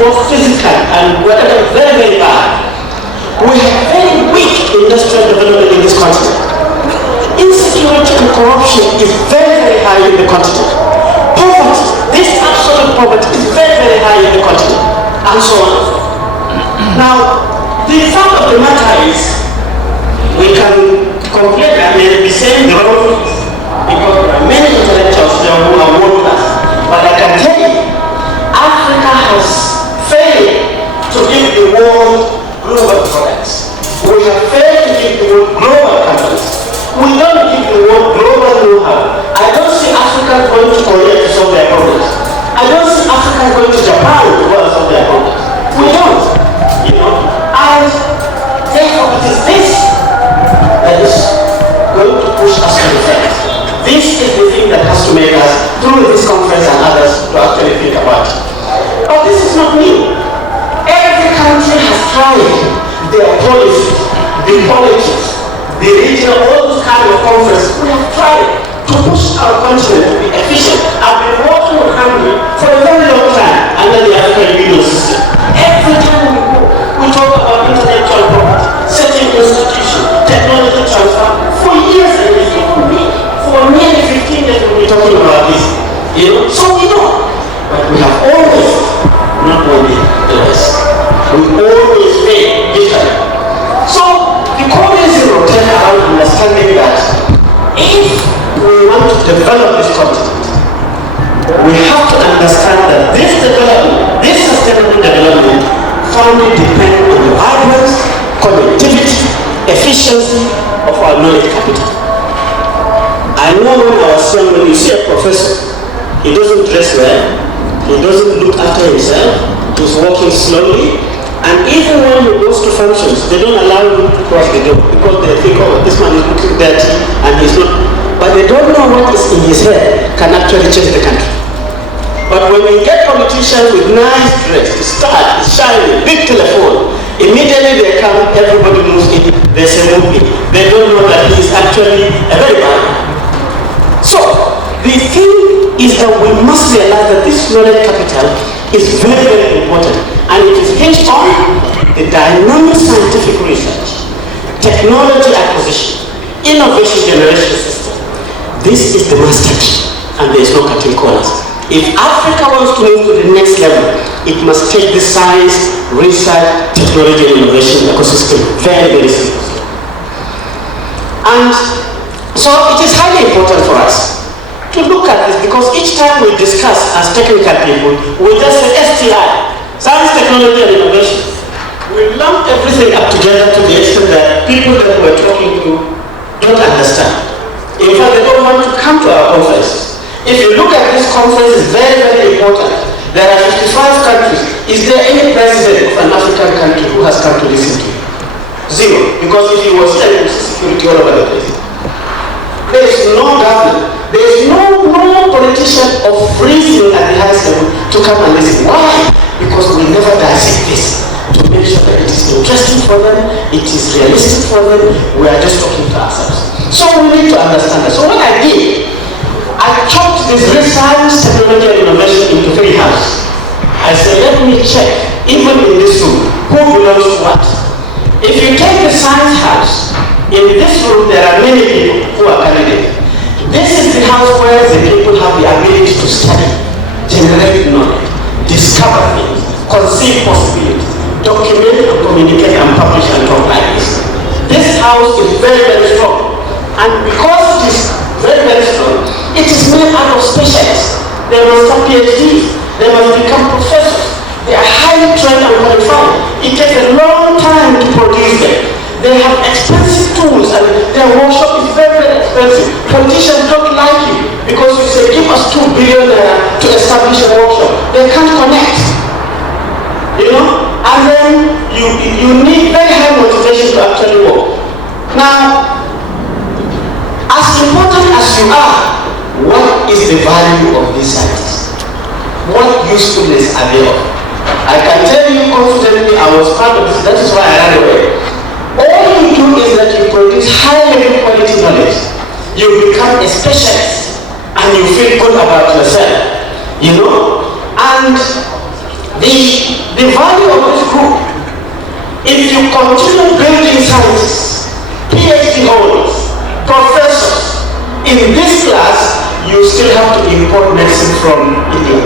both physical and whatever, very, very bad. We have very weak industrial development in this continent. Insecurity and corruption is very, very high in the continent. Poverty, this absolute poverty is very, very high in the continent, and so on. Now, the fact of the matter is, we can complain that may be saying the wrong things, because there are many intellectuals there who are world class. But I can tell you, Africa has failed to give the world global products. We have failed to give the world global companies. We don't give the world global know-how. I don't see Africa going to Korea to solve their problems. I don't see Africa going to Japan to go and solve their problems. We don't. And therefore it is this that is going to push us to the front. This is the thing that has to make us, through this conference and others, to actually think about it. But this is not new. Every country has tried their policies, the politics, the regional, all those kind of conferences. We have tried to push our continent to be efficient. I've been working with Hungary for a very long time under the African Union system. Every time we go, we talk about intellectual property, setting institutions, technology transfer. For years and years, for nearly 15 years we've been talking about this. So we know. But we have always not only the best. We always fail differently. So the community rotate around understanding that if we want to develop this continent, we have to understand that this development, this sustainable development, firmly depends on the vibrance, connectivity, efficiency of our knowledge capital. I know when I was young, when you see a professor, he doesn't dress well, he doesn't look after himself, he's walking slowly, and even when he goes to functions, they don't allow him to cross the door because they think, oh, this man is looking dirty and he's not. But they don't know what is in his head can actually change the country. But when you get politicians with nice dress, style, shiny, big telephone, immediately they come, everybody moves in, they say movie. They don't know that he is actually a very bad man. So, the thing is that we must realize that this knowledge capital is very, very important. And it is hinged on the dynamic scientific research, technology acquisition, innovation generation system. This is the master key, and there is no cutting corners. If Africa wants to move to the next level, it must take the science, research, technology, and innovation ecosystem very, very seriously. And so it is highly important for us to look at this, because each time we discuss as technical people, we just say STI, science, technology, and innovation. We lump everything up together to the extent that people that we're talking to don't understand. In fact, they don't want to come to our conference. If you look at this conference, it's very, very important. There are 55 countries. Is there any president of an African country who has come to listen to you? Zero. Because if he was there, there would be security all over the place. There is no government. There is no politician of reason at the highest level to come and listen. Why? Because we never dissect this to make sure that it is interesting for them, it is realistic for them. We are just talking to ourselves. So we need to understand that. So what I did, I chopped this science, technology, and innovation into three halves. I said, let me check, even in this room, who belongs to what. If you take the science house, in this room there are many people who are candidates. This is the house where the people have the ability to study, generate knowledge, discover things, conceive possibilities, document and communicate and publish and talk like this. This house is very, very strong. And because it is very, very strong, it is made out of specialists. They must have PhDs. They must become professors. They are highly trained and qualified. It takes a long time to produce them. They have expensive tools and their workshop is very, very expensive. Politicians don't like you because you say, give us $2 billion to establish a workshop. They can't connect. And then you need very high motivation to actually work. Now, as important as you are, what is the value of these scientists? What usefulness are they of? I can tell you confidently, I was part of this, that is why I ran away. All you do is that you produce high-level quality knowledge. You become a specialist and you feel good about yourself. And The value of this group, if you continue building scientists, PhD holders, professors, in this class, you still have to import medicine from India.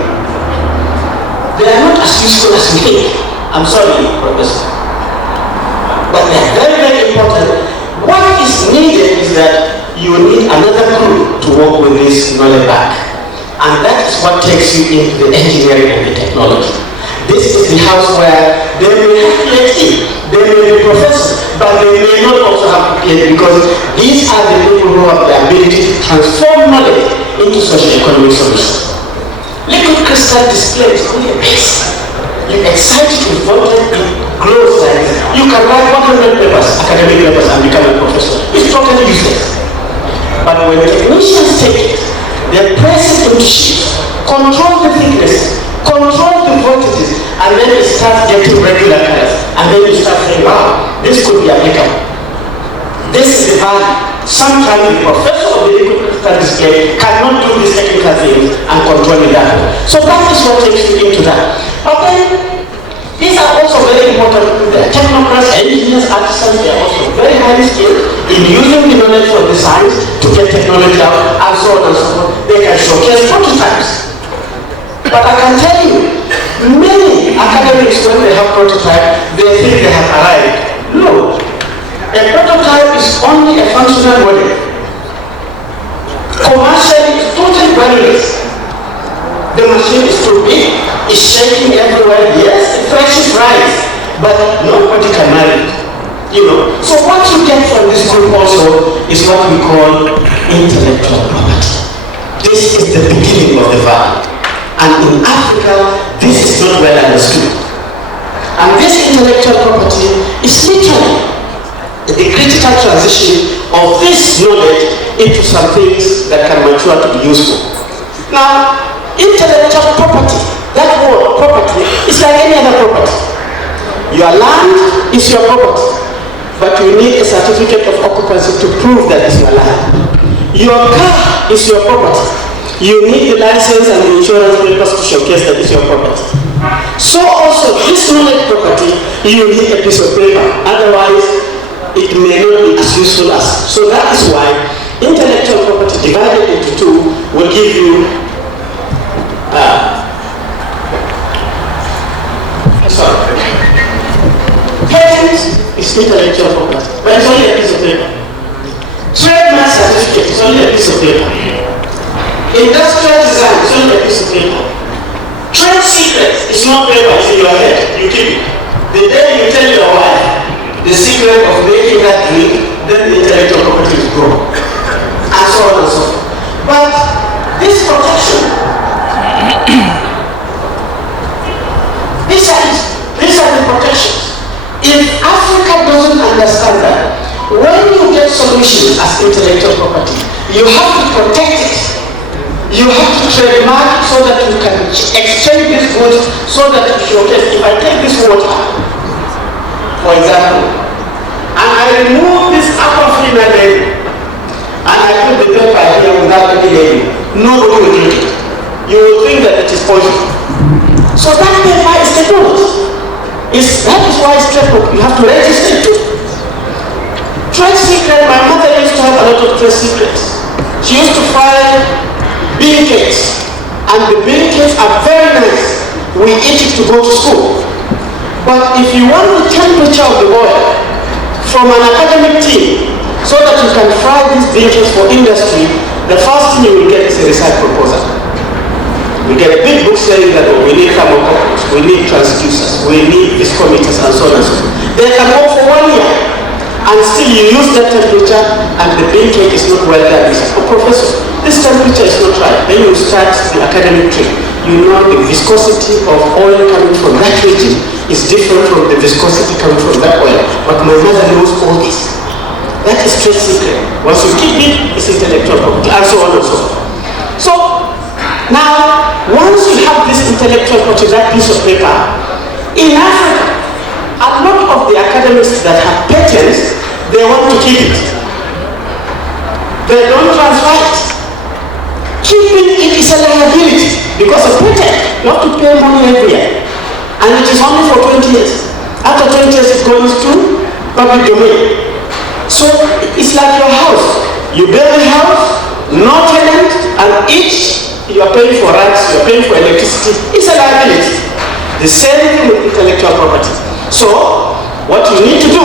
They are not as useful as we think. I'm sorry, Professor. But they are very, very important. What is needed is that you need another group to work with this knowledge back. And that is what takes you into the engineering and the technology. This is the house where they may have PhD, they may be professors, but they may not also have PhD because these are the people who have the ability to transform knowledge into socio-economic solutions. Liquid crystal display is only a base. You excite it with voltage, it glows like this. You can write 100 papers, academic papers, and become a professor. It's totally useless. But when technicians take it, they press it into sheets, control the thickness, control the voltages, and then it starts getting regular colors. And then you start saying, wow, this could be applicable. This is the value. Sometimes the professor of the liquid crystal display cannot do these technical things and control it that way. So that is what takes you into that. But then, these are also very important. The technocrats, engineers, artisans, they are also very highly skilled in using the knowledge of the science to get technology out, and so on and so forth. They can showcase prototypes. But I can tell you, many academics, when they have prototype, they think they have arrived. No. A prototype is only a functional model. Commercially, it's totally valueless. The machine is too big, it's shaking everywhere. Yes, it flashes rice, but nobody can manage it. You know. So what you get from this group also is what we call intellectual property. This is the beginning of the value. And in Africa, this is not well understood. And this intellectual property is literally the critical transition of this knowledge into some things that can mature to be useful. Now, intellectual property, that word property, is like any other property. Your land is your property, but you need a certificate of occupancy to prove that it's your land. Your car is your property. You need the license and the insurance papers to showcase that it's your property. So also, this knowledge property, you need a piece of paper. Otherwise, it may not be as useful as. So that is why intellectual property divided into two will give you patent is intellectual property, but it's only a piece of paper. Trademark certificate is only a piece of paper. Industrial design is only a piece of paper. Trade secrets is not paper, it's in your head, you keep it. The day you tell your wife the secret of making that drink, then the intellectual property is gone. And so on and so forth. But this protection, these are the protections. If Africa doesn't understand that, when you get solutions as intellectual property, you have to protect it. You have to trademark so that you can exchange these goods so that you showcase. If I take this water, for example, and I remove this aquafina label, and I put the paper here without any label, nobody will drink it. You will think that it is poison. So that paper is technology. That is why it's trademark. You have to register it too. Trade secret, my mother used to have a lot of trade secrets. She used to file bean cakes, and the bean cakes are very nice. We eat it to go to school. But if you want the temperature of the oil from an academic team so that you can fry these bean cakes for industry, the first thing you will get is a research proposal. We get a big book saying that we need thermocouples, we need transducers, we need viscometers, and so on and so forth. They can go for 1 year, and still you use that temperature, and the bean cake is not well done. Oh, professor, this temperature is not right. Then you start the academic tree. You know the viscosity of oil coming from that region is different from the viscosity coming from that oil. But my mother knows all this. That is trade secret. Once you keep it, it's intellectual property, and so on and so forth. So, now, once you have this intellectual property, that piece of paper, in Africa, a lot of the academics that have patents, they want to keep it. They don't transfer it. Keeping it is a liability because of patent. You have to pay money every year. And it is only for 20 years. After 20 years, it goes to public domain. So it's like your house. You build a house, no tenant, and each you are paying for rents, you are paying for electricity. It's a liability. The same thing with intellectual property. So what you need to do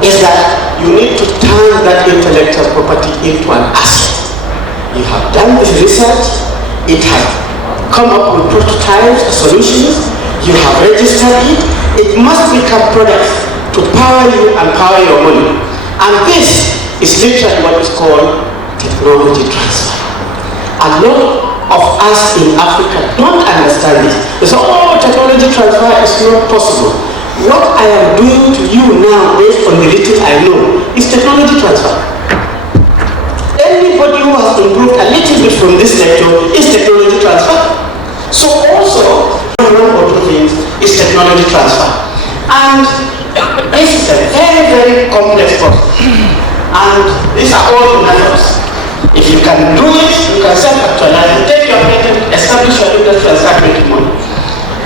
is that you need to turn that intellectual property into an asset. You have done this research, it has come up with prototypes, solutions, you have registered it, it must become products to power you and power your money. And this is literally what is called technology transfer. A lot of us in Africa don't understand this. They say, oh, technology transfer is not possible. What I am doing to you now, based on the little I know, is technology transfer. Anybody who has improved a little bit from this lecture is technology transfer. So also, one or two things is technology transfer. And this is a very, very complex process. And these are all the methods. If you can do it, you can self-actualize it. Take your patent, establish your industry and start making money.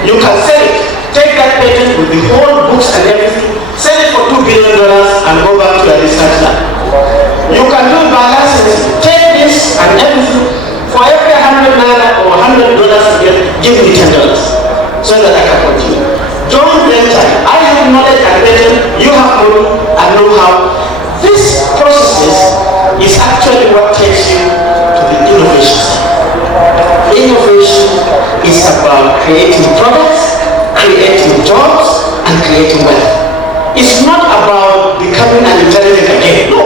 You can sell it. Take that patent with the whole books and everything, sell it for $2 billion and go back to your research lab. You can do it by license. Take this and everything. For every $100 or $100 a year, give me $10 so that I can continue. Joint venture. I have knowledge and patent. You have money and know-how. This process is actually what takes you to the innovation. Innovation is about creating products, creating jobs, and creating wealth. It's not about becoming an intelligent again. No.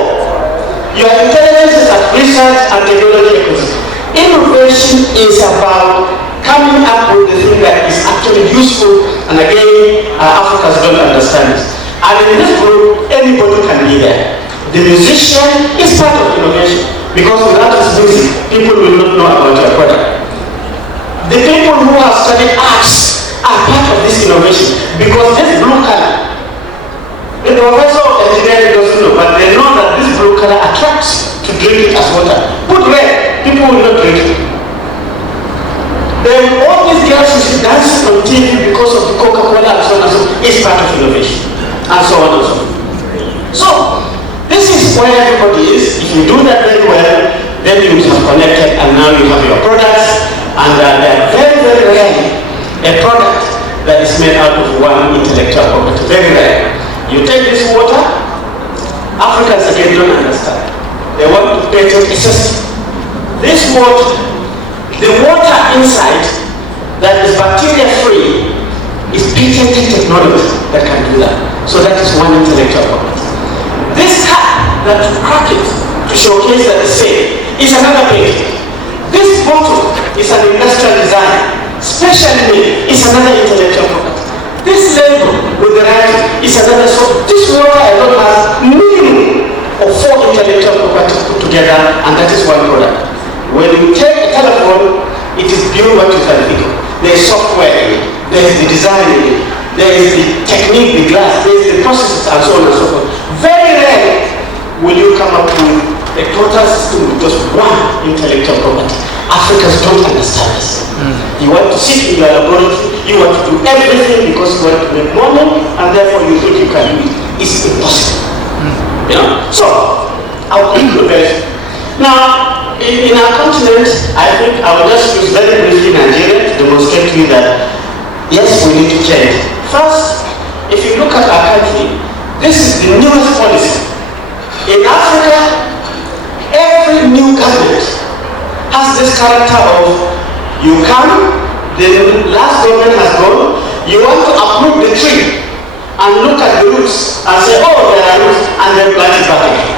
Your intelligence is at research and technology ecosystem. Innovation is about coming up with the thing that is actually useful, and again, Africans don't understand this. And in this group, anybody can be there. The musician is part of innovation, because without his music, people will not know about your product. The people who have studied arts are part of this innovation, because this blue color, the professor of engineering doesn't know, but they know that this blue color attracts to drink it as water. Put red, people will not drink it. Then all these girls who see dancing on TV because of the Coca-Cola and so on and so on is part of innovation, and so on and so on. So, this is where everybody is. If you do that very well, then you have connected, and now you have your products, and they are very, very rarely a product that is made out of one intellectual property. Very rare. You take this water, Africans again don't understand. They want to patent a system. This water, the water inside that is bacteria free is patented technology that can do that. So that is one intellectual property. This cup that you crack it to showcase that it's safe is another patent. This bottle is an industrial design, specially made, is another intellectual property. This label with the writing is another. So this water alone has minimum of 4 intellectual properties put together, and that is one product. When you take a telephone, it is beyond what you can think of. There is software in it, there is the design in it, there is the technique, the glass, there is the processes, and so on and so forth. Very rarely will you come up with a total system with just one intellectual property. Africans don't understand this. You want to sit in your laboratory, you want to do everything because you want to make money, and therefore you think you can do it. It's impossible. You know? So, I'll conclude very. Now, in our continent, I think I will just use very briefly Nigeria to demonstrate to you that yes, we need to change. First, if you look at our country, this is the newest policy. In Africa, every new government has this character of you come, the last government has gone, you want to uproot the tree and look at the roots and say, oh, there are roots, and then plant it back again.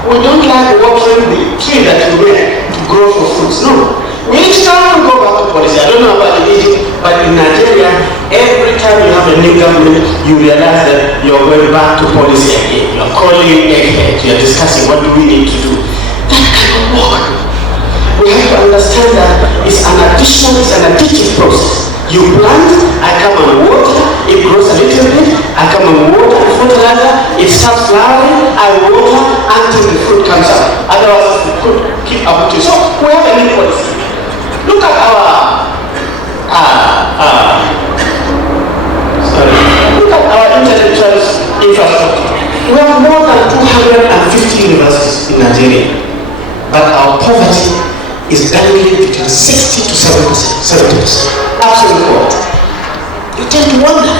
We don't like watering the tree that you made to grow for fruits. No. We each time go back to policy. I don't know about in Egypt, but in Nigeria, every time you have a new government, you realize that you're going back to policy again. You're calling eggheads, you're discussing what do we need to do. That cannot work. We have to understand that it's an additional, it's an additive process. You plant, I come and water, it grows a little bit, I come and water the fertilizer, it starts flowering, I water until the fruit comes out. Otherwise, the fruit keep up with you. So, we have a new policy. Look at our we have more than 250 universities in Nigeria, but our poverty is dangling between 60 to 70%. Absolute poverty. You tend to wonder,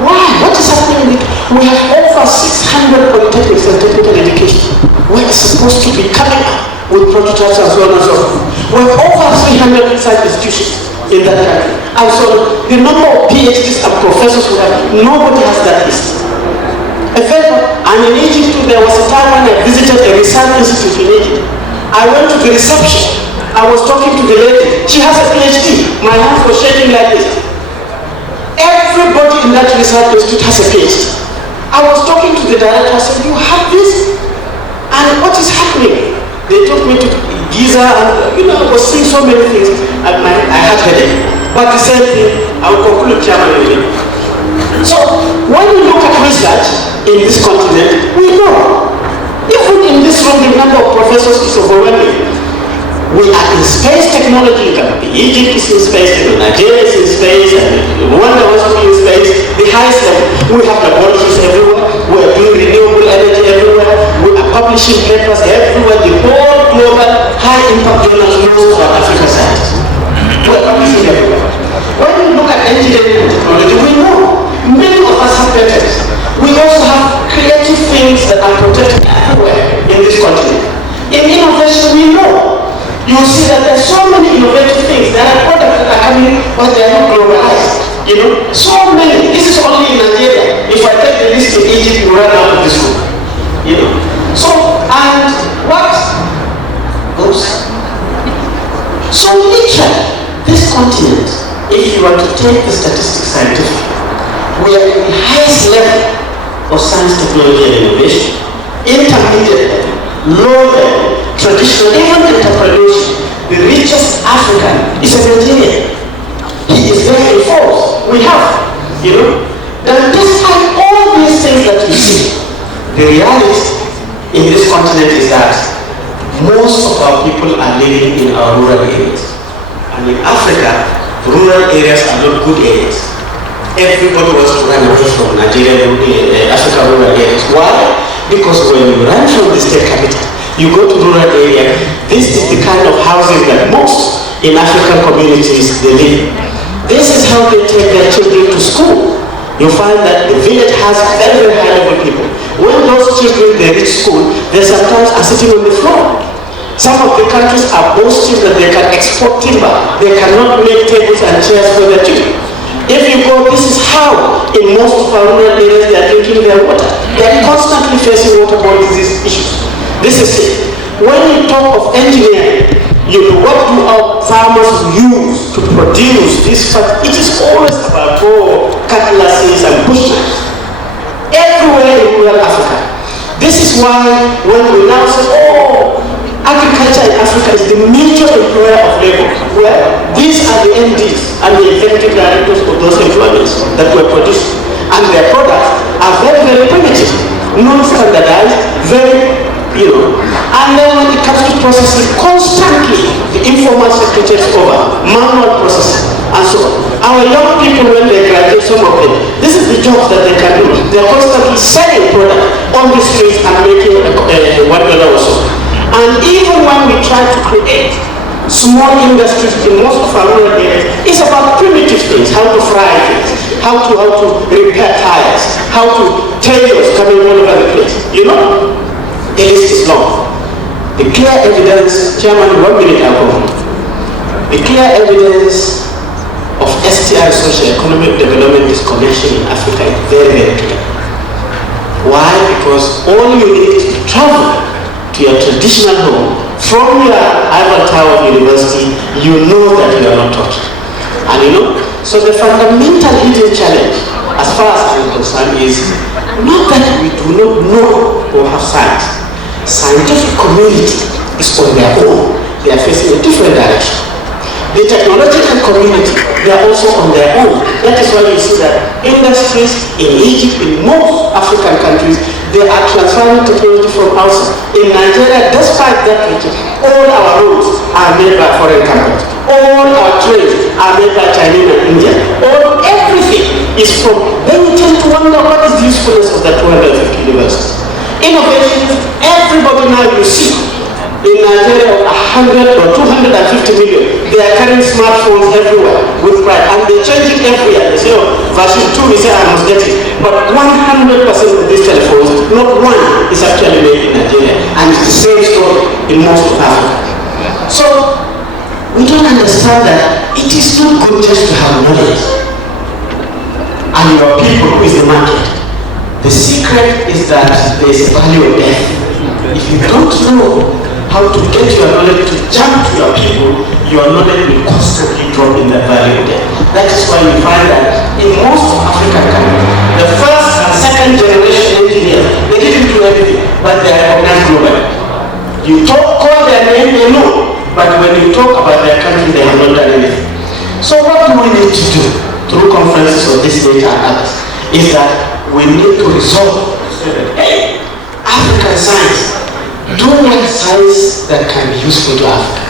why? What is happening? We have over 600 polytechnics and technical education. We are supposed to be coming up with prototypes and so on and so forth. We have over 300 research institutions in that country. And so the number of PhDs and professors we have, nobody has that list. And in Egypt too, there was a time when I visited a research institute in Egypt. I went to the reception. I was talking to the lady. She has a PhD. My hands were shaking like this. Everybody in that research institute has a PhD. I was talking to the director. I said, "You have this? And what is happening?" They took me to Giza, and I was seeing so many things. I had headache. But the same thing, I will conclude, Chairman. So when we look at research in this continent, we know, even in this room, the number of professors is overwhelming. We are in space technology. Egypt is in space, Nigeria is in space, and Rwanda also in space. The highest level. We have laboratories everywhere. We are doing renewable energy everywhere. We are publishing papers everywhere. The whole global high impact journals knows about African science. We are publishing everywhere. When we look at engineering and technology, we know many of us have patents. We also have creative things that are protected everywhere in this continent. In innovation, we know. You see that there are so many innovative things. There are products that are coming, but they are not globalized. So many. This is only in Nigeria. If I take the list in Egypt, you run out of this room. So, and what goes? So literally, this continent, if you want to take the statistics scientifically, we are at the highest level of science, technology, and innovation. Intermediate level, low level, traditional, even entrepreneurship. The richest African is a Nigerian. He is very informed. We have, that despite all these things that you see, the reality in this continent is that most of our people are living in our rural areas. And in Africa, rural areas are not good areas. Everybody wants to run away from Nigeria, Africa rural areas. Why? Because when you run from the state capital, you go to rural area, this is the kind of housing that most in African communities they live. This is how they take their children to school. You find that the village has very, very high level people. When those children they reach school, they sometimes are sitting on the floor. Some of the countries are boasting that they can export timber. They cannot make tables and chairs for their children. If you go, this is how in most of our rural areas they are drinking their water. They are constantly facing waterborne disease issues. This is it. When you talk of engineering, what do our farmers use to produce this fact? It is always about cutlasses and bushknives. Everywhere in rural Africa. This is why when we now say, agriculture in Africa is the major employer of labor. Well, these are the MDs and the executive directors of those employments that were produced. And their products are very, very primitive, non-standardized, very and then when it comes to processing, constantly the informal sector takes over, manual processing, and so on. Our young people, when they graduate, some of them, this is the jobs that they can do. They're constantly selling products on the streets and making $1 or so. And even when we try to create small industries in most of our rural areas, it's about primitive things, how to fry things, how to repair tires, how to tailors coming all over the place. The list is long. The clear evidence, Chairman, 1 minute ago, the clear evidence of STI socio-economic development disconnection in Africa is very, very clear. Why? Because all you need is to travel to your traditional home from your Eiffel Tower of university, you know that you are not touched. And so the fundamental hidden challenge, as far as I'm concerned, is not that we do not know or have science. Scientific community is on their own. They are facing a different direction. The technological community, they are also on their own. That is why you see that industries in Egypt, in most African countries, they are transferring technology from outside. In Nigeria, despite that, all our roads are made by foreign companies. All our trains are made by China and India. Everything is from, then you tend to wonder what is the usefulness of the 250 universities. Innovations, everybody now you see in Nigeria, 100 or 250 million, they are carrying smartphones everywhere with pride, and they change it every year. They say, oh, version 2, we say I must get it. But 100% of these telephones, not one is actually made in Nigeria, and it's the same story in most of Africa. So, we don't understand that it is not good just to have knowledge. And your people, who is the market? The secret is that there is a value of death. If you don't know how to get your knowledge to jump to your people, your knowledge will constantly drop in the value of death. That is why you find that in most of African countries, the first and second generation engineers, they didn't do everything, but they are recognized globally. You call their name, they know, but when you talk about their country, they have not done anything. So what do we need to do through conferences of this data and others is that we need to resolve hey, African science, do what science that can be useful to Africa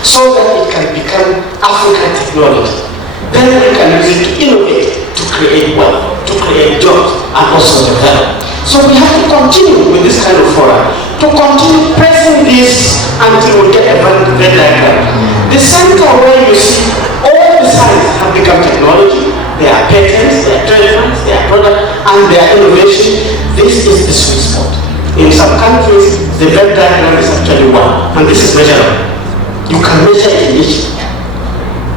so that it can become African technology. Then we can use it to innovate, to create wealth, to create jobs, and also develop. So we have to continue with this kind of forum, to continue pressing this until we get a Venn diagram. The center where you see all the science have become technology, there are patents, there are trademarks, there are products, and there are innovation. This is the sweet spot. In some countries, the Venn diagram is actually one, and this is measurable. You can measure it in each.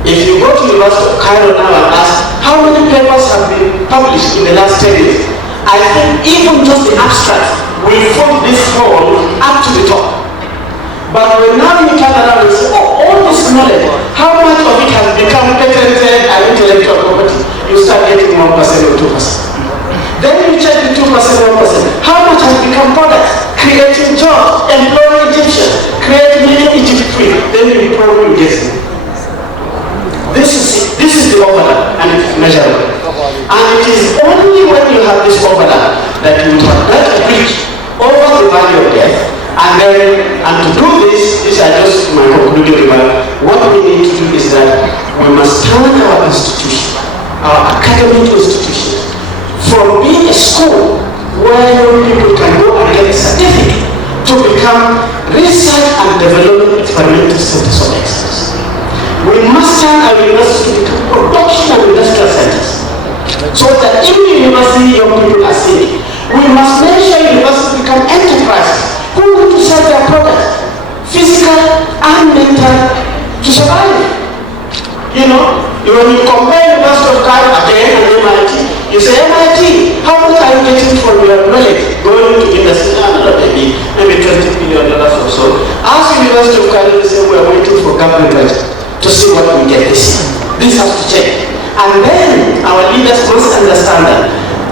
If you go to the University of Cairo now and ask how many papers have been published in the last 10 years, I think even just the abstract will fill this hall up to the top. But when now you turn around and say, oh, all this knowledge, how much of it has become patented and intellectual property? You start getting 1% or 2%. Then you check the 2%, 1%. How much has become products, creating jobs, employing Egyptians, creating Egypt free? Then you probably get it. This is the overlap, and it is measurable. And it is only when you have this overlap that you would have built a bridge over the value of death. And to do this, these are just my concluding remarks. What we need to do is that we must turn our institution, our academic institutions, from being a school where young people can go and get a certificate to become research and development experimental centers of excellence. We must turn our universities to become production and industrial centers, so that in the university young people are seeing. We must make sure universities become enterprises who want to sell their products, physical and mental, to survive. You know, when you compare University of Cairo again and MIT, you say, MIT, how much are you getting from your knowledge going to industry? Maybe $20 billion or so. Ask University of Cairo, they say, we are waiting for government budget to see what we get this year. This has to change. And then our leaders must understand that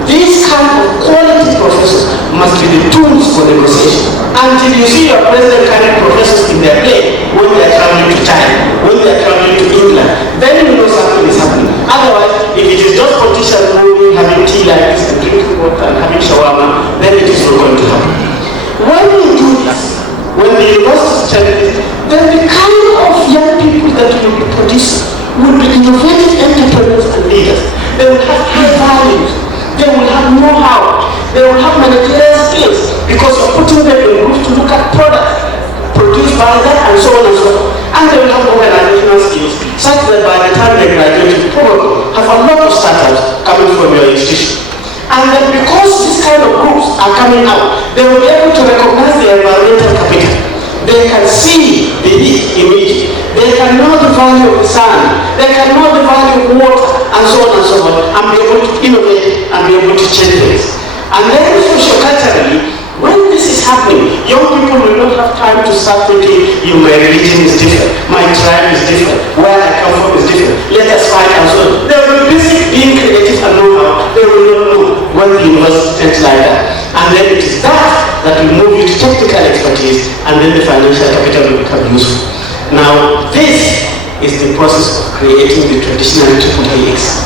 these kind of quality professors must be the tools for negotiation. Until you see your president carrying professors in their plane when they are traveling to China, when they are traveling to England, then you know something is happening. Otherwise, if it is just politicians moving, having tea like this and drinking water and having shawarma, then it is not going to happen. When we do this, when the universities tell this, then the kind of young people that will be producing will be innovative entrepreneurs and leaders. They will have high values. They will have know-how. They will have managerial skills because you're putting them in groups to look at products produced by them and so on and so forth. And they will have organizational skills such that by the time they graduate, you probably have a lot of startups coming from your institution. And then because these kind of groups are coming out, they will be able to recognize the environmental capital. They can see the heat immediately. They can know the value of the sun. They can know the value of water, and so on and so forth, and be able to innovate and be able to change things. And then socio-culturally, when this is happening, young people will not have time to start thinking, my religion is different, my tribe is different, where I come from is different, let us fight and so on. They will be busy being creative and know-how. They will not know when the university thinks like that. And then it is that will move you to technical expertise, and then the financial capital will become useful. Now, this is the process of creating the traditional triple helix.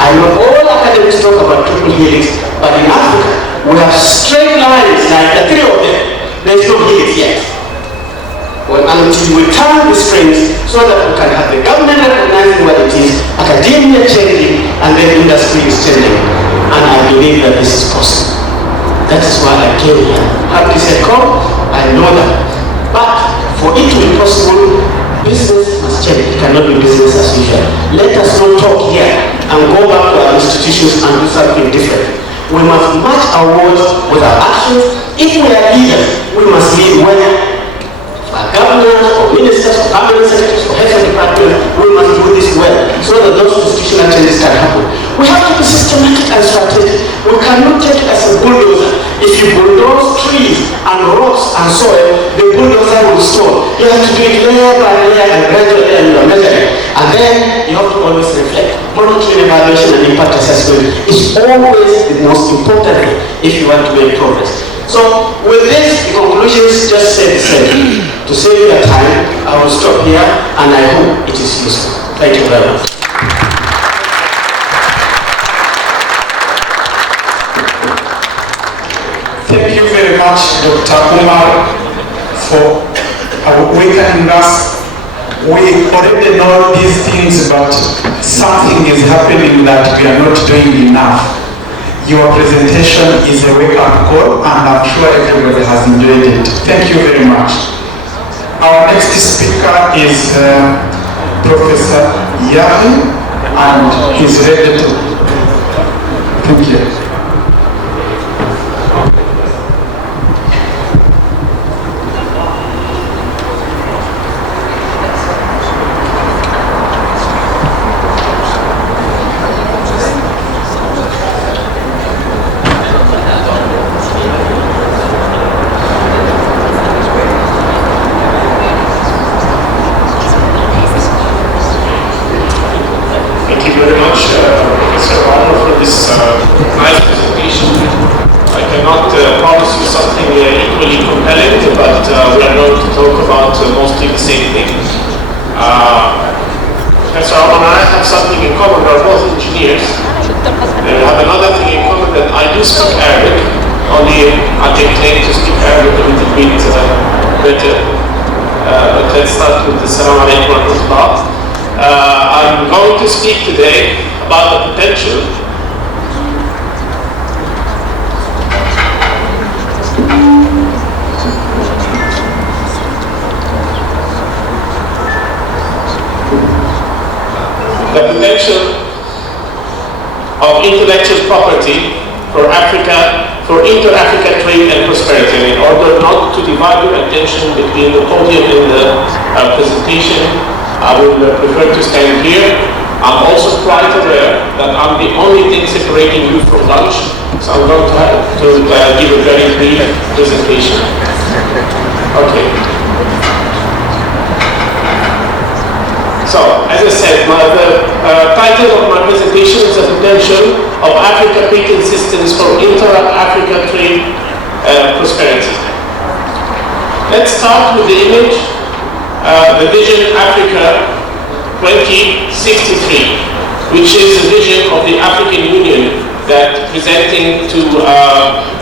I know all academics talk about triple helix, but in Africa, we have straight lines like the three of them. There's no helix yet. Well, until we turn the strings so that we can have the government recognizing what it is, academia changing, and then industry industry is changing, and I believe that this is possible. That is why I came here. Happy said, come, I know that. But for it to be possible, business must change. It cannot be business as usual. Let us not talk here and go back to our institutions and do something different. We must match our words with our actions. If we are leaders, we must lead well. Our governors or ministers or cabinet secretaries or heads of department, we must do this well so that those institutional changes can happen. We have to be systematic and strategic. We cannot take it as a bulldozer. If you bulldoze trees and rocks and soil, the bulldozer will stall. You have to do it layer by layer and gradually, and you are measuring. And then you have to always reflect. Monitoring, evaluation, and impact assessment is always the most important thing if you want to make progress. So with this, the conclusions just say the same. To save your time, I will stop here, and I hope it is useful. Thank you very much. Thank you very much, Dr. Umar, for awakening us. We already know these things, but something is happening that we are not doing enough. Your presentation is a wake-up call, and I'm sure everybody has enjoyed it. Thank you very much. Our next speaker is Professor Yahi, and he's ready to. Thank you. I'm going to speak today about the potential of intellectual property for Africa, for inter-Africa trade and prosperity. And in order not to divide your attention between the podium and the presentation, I will prefer to stand here. I'm also quite aware that I'm the only thing separating you from lunch, so I'm going to have to give a very brief presentation. Okay. So, as I said, the title of my presentation is The Potential of Africa Patent Systems for Inter-Africa Trade Prosperity. Let's start with the image, the Vision Africa 2063, which is the vision of the African Union that presenting to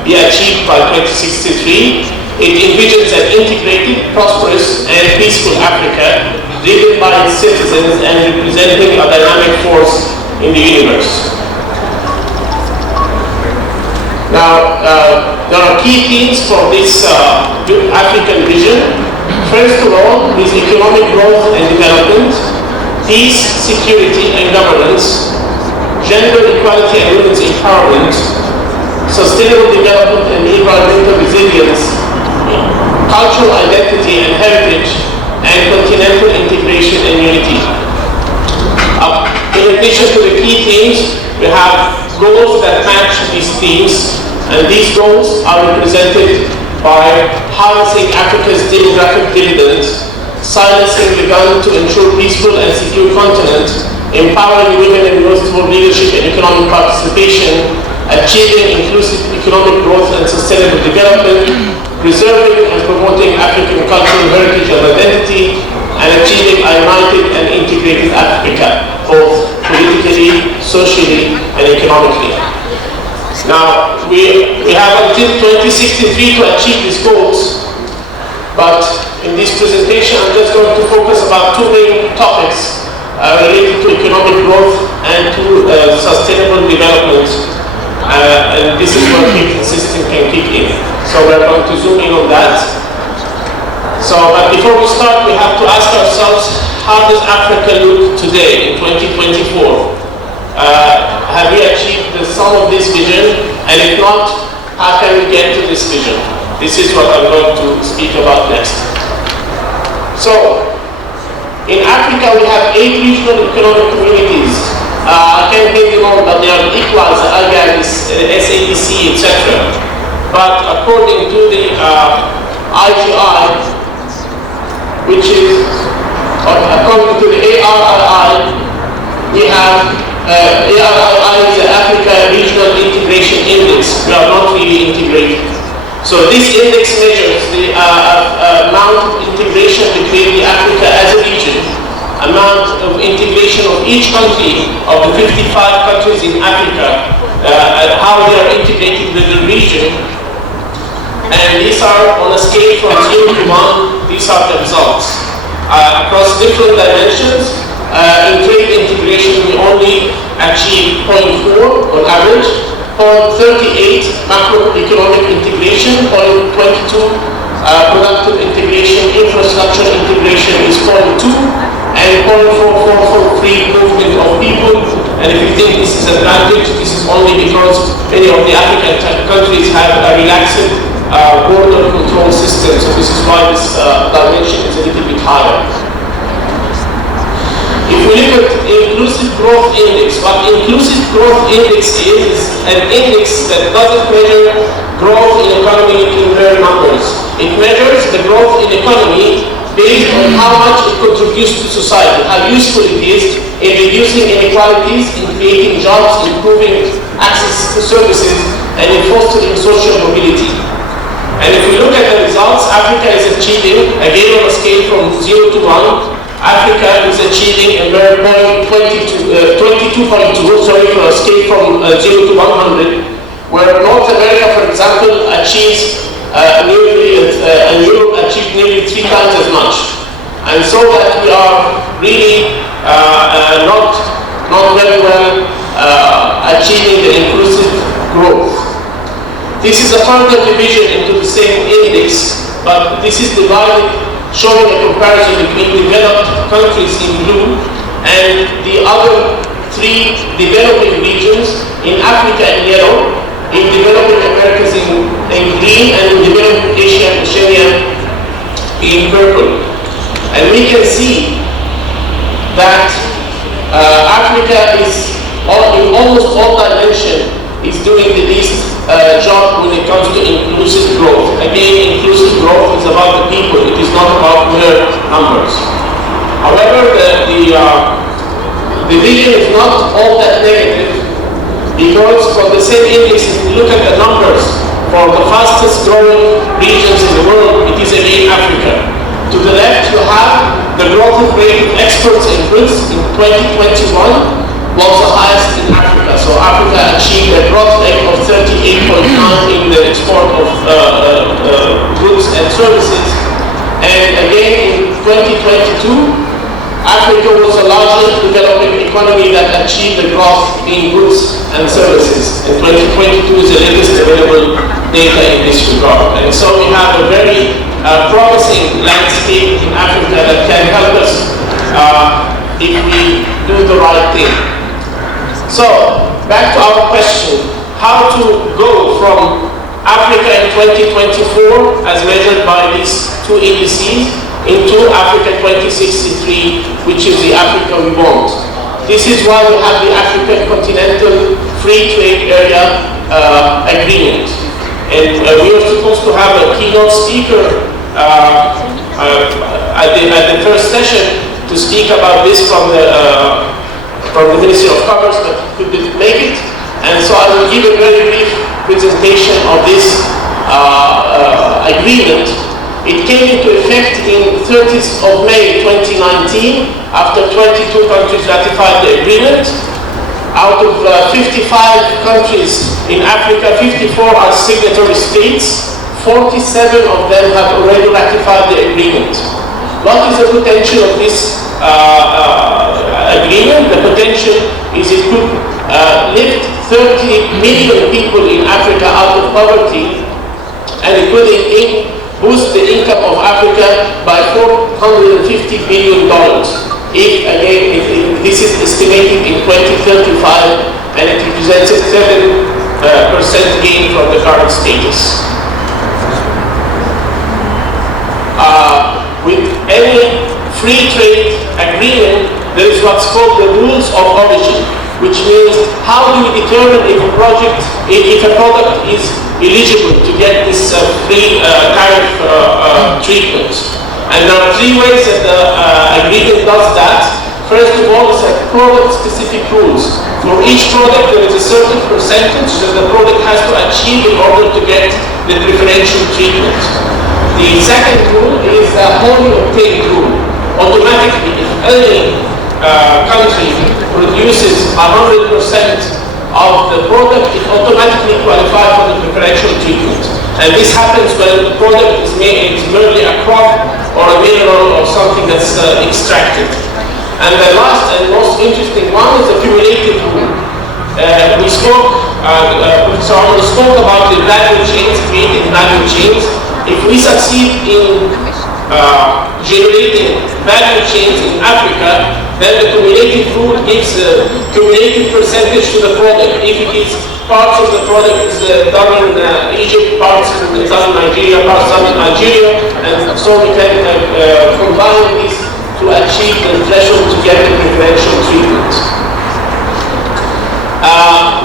be achieved by 2063. It envisions an integrated, prosperous, and peaceful Africa driven by its citizens and representing a dynamic force in the universe. Now, there are key themes for this African vision. First of all, is economic growth and development, peace, security, and governance, gender equality and women's empowerment, sustainable development and environmental resilience, cultural identity and heritage, and continental integration and unity. In addition to the key themes, we have goals that match these themes, and these goals are represented by harnessing Africa's demographic dividends, silencing the gun to ensure peaceful and secure continent, empowering women and youthful leadership and economic participation, achieving inclusive economic growth and sustainable development, preserving and promoting African cultural heritage and identity, and achieving a united and integrated Africa, both politically, socially, and economically. Now, we have until 2063 to achieve these goals, but in this presentation I'm just going to focus about two main topics related to economic growth and to sustainable development. And this is where the system can kick in. So we're going to zoom in on that. So, but before we start, we have to ask ourselves, how does Africa look today in 2024? Have we achieved the sum of this vision? And if not, how can we get to this vision? This is what I'm going to speak about next. So, in Africa, we have 8 regional economic communities. I can't name them all, but they are ECOWAS, AGAD, SADC, etc. But according to the IGI, which is, according to the ARII, we have ARII is the Africa Regional Integration Index. We are not really integrated. So this index measures the amount of integration between the Africa as a region, amount of integration of each country of the 55 countries in Africa, and how they are integrated with the region. And these are on a scale from 0 to 1, these are the results. Across different dimensions, in trade integration we only achieve 0.4 on average, 0.38 macroeconomic integration, 0.22 productive integration, infrastructure integration is 0.2, and 0.44 for free movement of people. And if you think this is an advantage, this is only because many of the African countries have a relaxed border control system, so this is why this dimension is a little bit higher. If we look at inclusive growth index, what inclusive growth index is an index that doesn't measure growth in economy in mere numbers. It measures the growth in economy based on how much it contributes to society, how useful it is in reducing inequalities, in creating jobs, improving access to services, and in fostering social mobility. And if we look at the results, Africa is achieving, again on a scale from 0 to 1, Africa is achieving a mere 22.2, for a scale from 0 to 100, where North America, for example, achieves nearly, and Europe achieved nearly 3 times as much. And so that we are really not very well achieving the inclusive growth. This is a further division into the same index, but this is divided, showing a comparison between developed countries in blue and the other 3 developing regions, in Africa in yellow, in developing Americas in green, and in developing Asia and Oceania in purple. And we can see that Africa is, in almost all dimensions, is doing the least job when it comes to inclusive growth. Again, inclusive growth is about the people, it is not about mere numbers. However, the vision is not all that negative, because for the same index, if we look at the numbers for the fastest growing regions in the world, it is again Africa. To the left, you have the growth rate of exports in goods in 2021 was the highest in Africa. So Africa achieved a growth rate of 38.9 in the export of goods and services. And again, in 2022, Africa was the largest developing economy that achieved the growth in goods and services. And 2022 is the latest available data in this regard. And so we have a very promising landscape in Africa that can help us if we do the right thing. So, back to our question, how to go from Africa in 2024, as measured by these 2 indices, into Africa 2063, which is the Africa we want. This is why we have the African Continental Free Trade Area Agreement. And we were supposed to have a keynote speaker at the first session to speak about this from the Ministry of Commerce, but couldn't make it. And so I will give a very brief presentation of this agreement. It came into effect in 30th of May 2019, after 22 countries ratified the agreement. Out of 55 countries in Africa, 54 are signatory states. 47 of them have already ratified the agreement. What is the potential of this agreement, the potential is it could lift 30 million people in Africa out of poverty, and it could boost the income of Africa by $450 billion. If again, this is estimated in 2035, and it represents a 7% gain from the current status. With any free trade agreement, there is what's called the rules of origin, which means how do we determine if a product is eligible to get this free tariff treatment. And there are three ways that the agreement does that. First of all, it's product-specific rules. For each product, there is a certain percentage that the product has to achieve in order to get the preferential treatment. The second rule is the wholly obtained rule. Automatically, if any country produces 100% of the product, it automatically qualifies for the preferential treatment. And this happens when the product is merely a crop or a mineral or something that's extracted. And the last and most interesting one is the cumulative rule. Professor Omar spoke about the value chains, creating value chains. If we succeed in generating value chains in Africa, then the cumulative rule gives a cumulative percentage to the product. If it is parts of the product is done in Egypt, parts is done in Nigeria, parts done in Algeria, and so we can combine these to achieve the threshold to get the preferential treatment.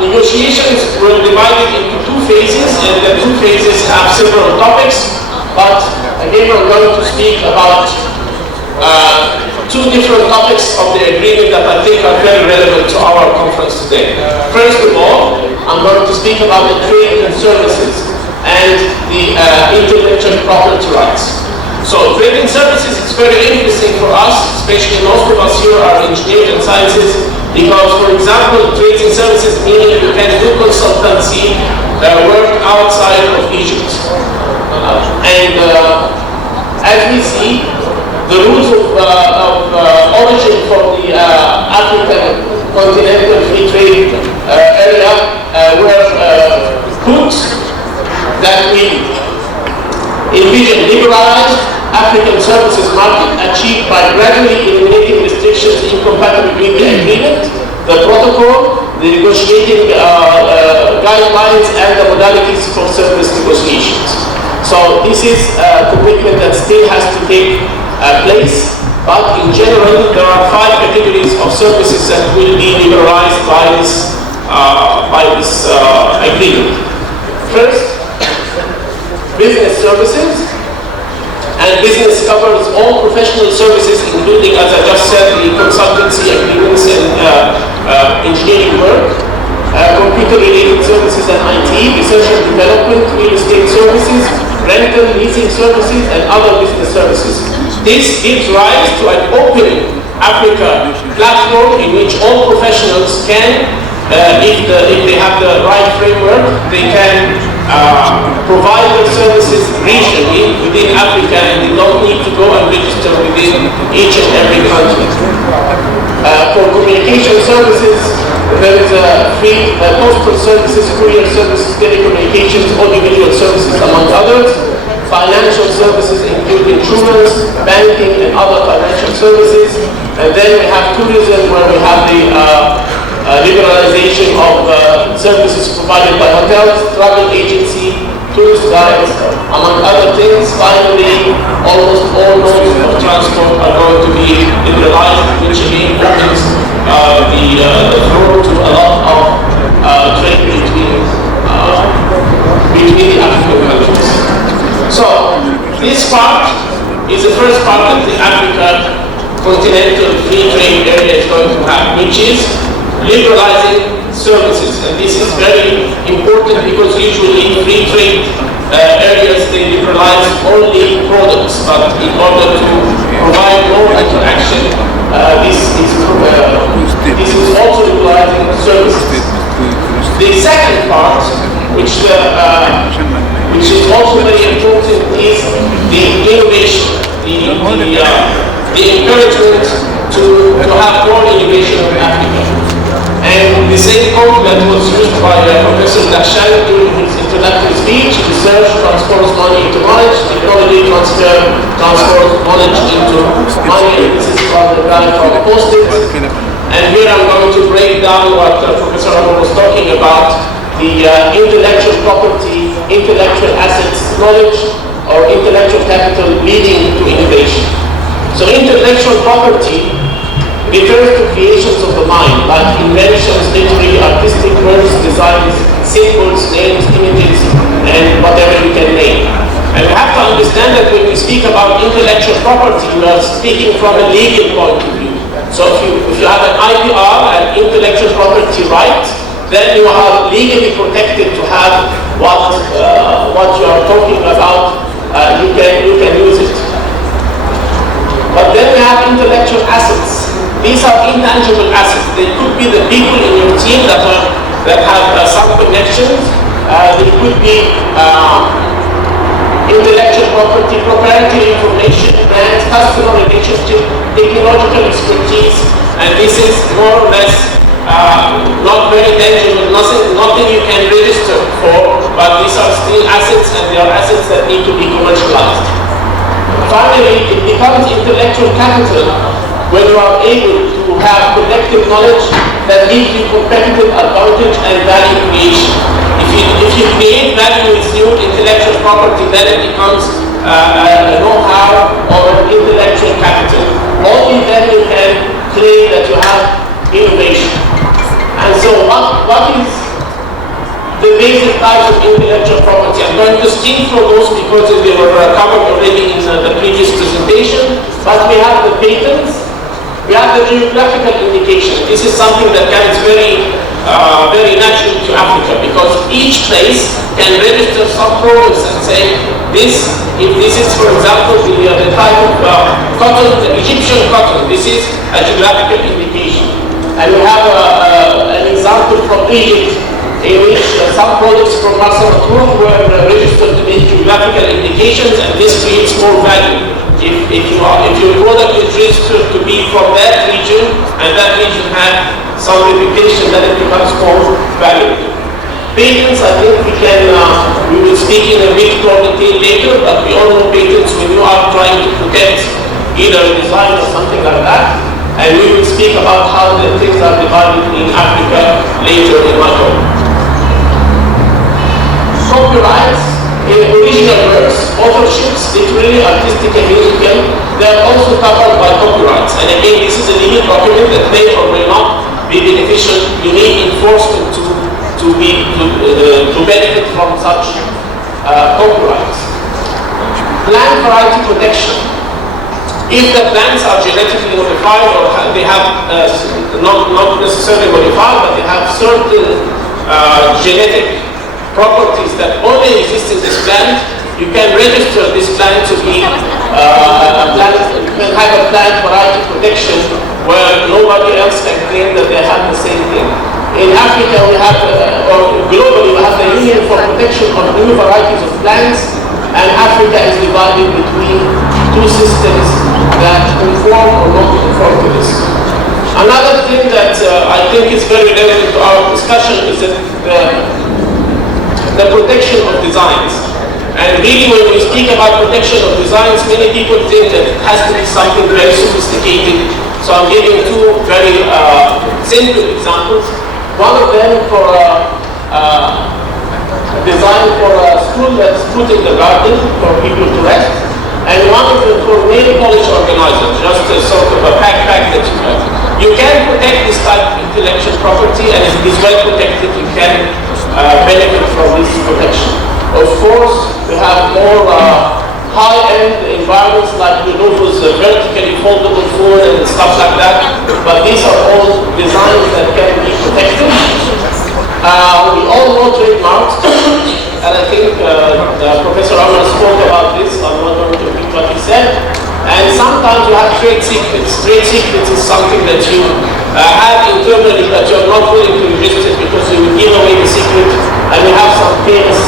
Negotiations were divided into two phases, and the two phases have several topics, but again we're going to speak about two different topics of the agreement that I think are very relevant to our conference today. First of all, I'm going to speak about the trade and services and the intellectual property rights. So trade and services is very interesting for us, especially most of us here are engineers and sciences, because for example, trade and services meaning you can do consultancy work outside of Egypt. As we see, the rules of origin for the African continental free trade area were put that we envision liberalized African services market achieved by gradually eliminating restrictions incompatible with the agreement, the protocol, the negotiating guidelines, and the modalities for service negotiations. So this is a commitment that still has to take place, but in general there are 5 categories of services that will be liberalized by this agreement. First, business services, and business covers all professional services including, as I just said, the consultancy agreements and engineering work, computer-related services and IT, research and development, real estate services, rental, leasing services, and other business services. This gives rise to an open Africa platform in which all professionals can, if they have the right framework, they can provide their services regionally within Africa, and they don't need to go and register within each and every country. For communication services, there is free postal services, courier services, telecommunications, audiovisual services, among others. Financial services include insurance, banking, and other financial services. And then we have tourism, where we have the liberalization of services provided by hotels, travel agency, tourist guides, among other things. Finally, almost all modes of transport are going to be liberalized, which again opens the door to a lot of trade between the African countries. So this part is the first part that the Africa continental free trade area is going to have, which is liberalizing services. And this is very important because usually free trade areas, they liberalize only products, but in order to provide more interaction, this is also liberalizing services. The second part, which is also very important, is the innovation, the encouragement to have more innovation in Africa. And the same quote that was used by Professor Dakshan during his introductory speech: research transforms money into knowledge, technology transforms knowledge into money. And this is from the guy from Post-it. And here I'm going to break down what Professor Abba was talking about, the intellectual property, intellectual assets, knowledge, or intellectual capital leading to innovation. So intellectual property refers to creations of the mind, like inventions, literary, artistic works, designs, symbols, names, images, and whatever you can name. And we have to understand that when we speak about intellectual property, we are speaking from a legal point of view. So if you have an IPR, an intellectual property right, then you are legally protected to have what you are talking about. You can use it. But then we have intellectual assets. These are intangible assets. They could be the people in your team that have some connections. They could be intellectual property, proprietary information, brands, customer relationship, technological expertise, and this is more or less not very tangible, nothing you can register for, but these are still assets, and they are assets that need to be commercialized. Finally, it becomes intellectual capital when you are able to have collective knowledge that gives you competitive advantage and value creation. If you create value with new intellectual property, then it becomes a know-how or an intellectual capital. Only then you can claim that you have innovation. And so what is the basic types of intellectual property? I'm going to skip through those because they were covered already in the previous presentation. But we have the patents. We have the geographical indication. This is something that comes very natural to Africa, because each place can register some products and say, if this is, for example, the type of cotton, the Egyptian cotton, this is a geographical indication. And we have an example from Egypt in which some products from Marsa Matruh were registered to be geographical indications, and this creates more value. If your product is registered to be from that region, and that region had some reputation, then it becomes more valuable. Patents, I think we will speak in a bit more detail later, but we all know patents when you are trying to protect either a design or something like that. And we will speak about how the things are divided in Africa later in my talk. Copyrights in original works, authorships, literary, artistic, and musical, they are also covered by copyrights. And again, this is a legal document that may or may not be beneficial. You need enforcement to benefit from such copyrights. Plant variety protection. If the plants are genetically modified, or they have not necessarily modified, but they have certain genetic properties that only exist in this plant, you can register this plant to be a plant. You can have a plant variety protection where nobody else can claim that they have the same thing. In Africa, we have, or globally, we have the Union for Protection of New Varieties of Plants, and Africa is divided between two systems that conform or not conform to this. Another thing that I think is very relevant to our discussion is that the protection of designs. And really, when we speak about protection of designs, many people think that it has to be something very sophisticated. So I'm giving two very simple examples. One of them for a design for a stool that's put in the garden for people to rest, and one of them for nail polish organizers, just a sort of a backpack that you have. You can protect this type of intellectual property, and if it is well protected, you can benefit from this protection. Of course, we have more high-end environments like Lenovo's vertically foldable phone and stuff like that, but these are all designs that can be protected. We all know trademarks, and I think Professor Amar spoke about this. I'm not going to repeat what he said. And sometimes you have trade secrets. Trade secrets is something that you have internally that you're not willing to register because you will give away the secret. And we have some famous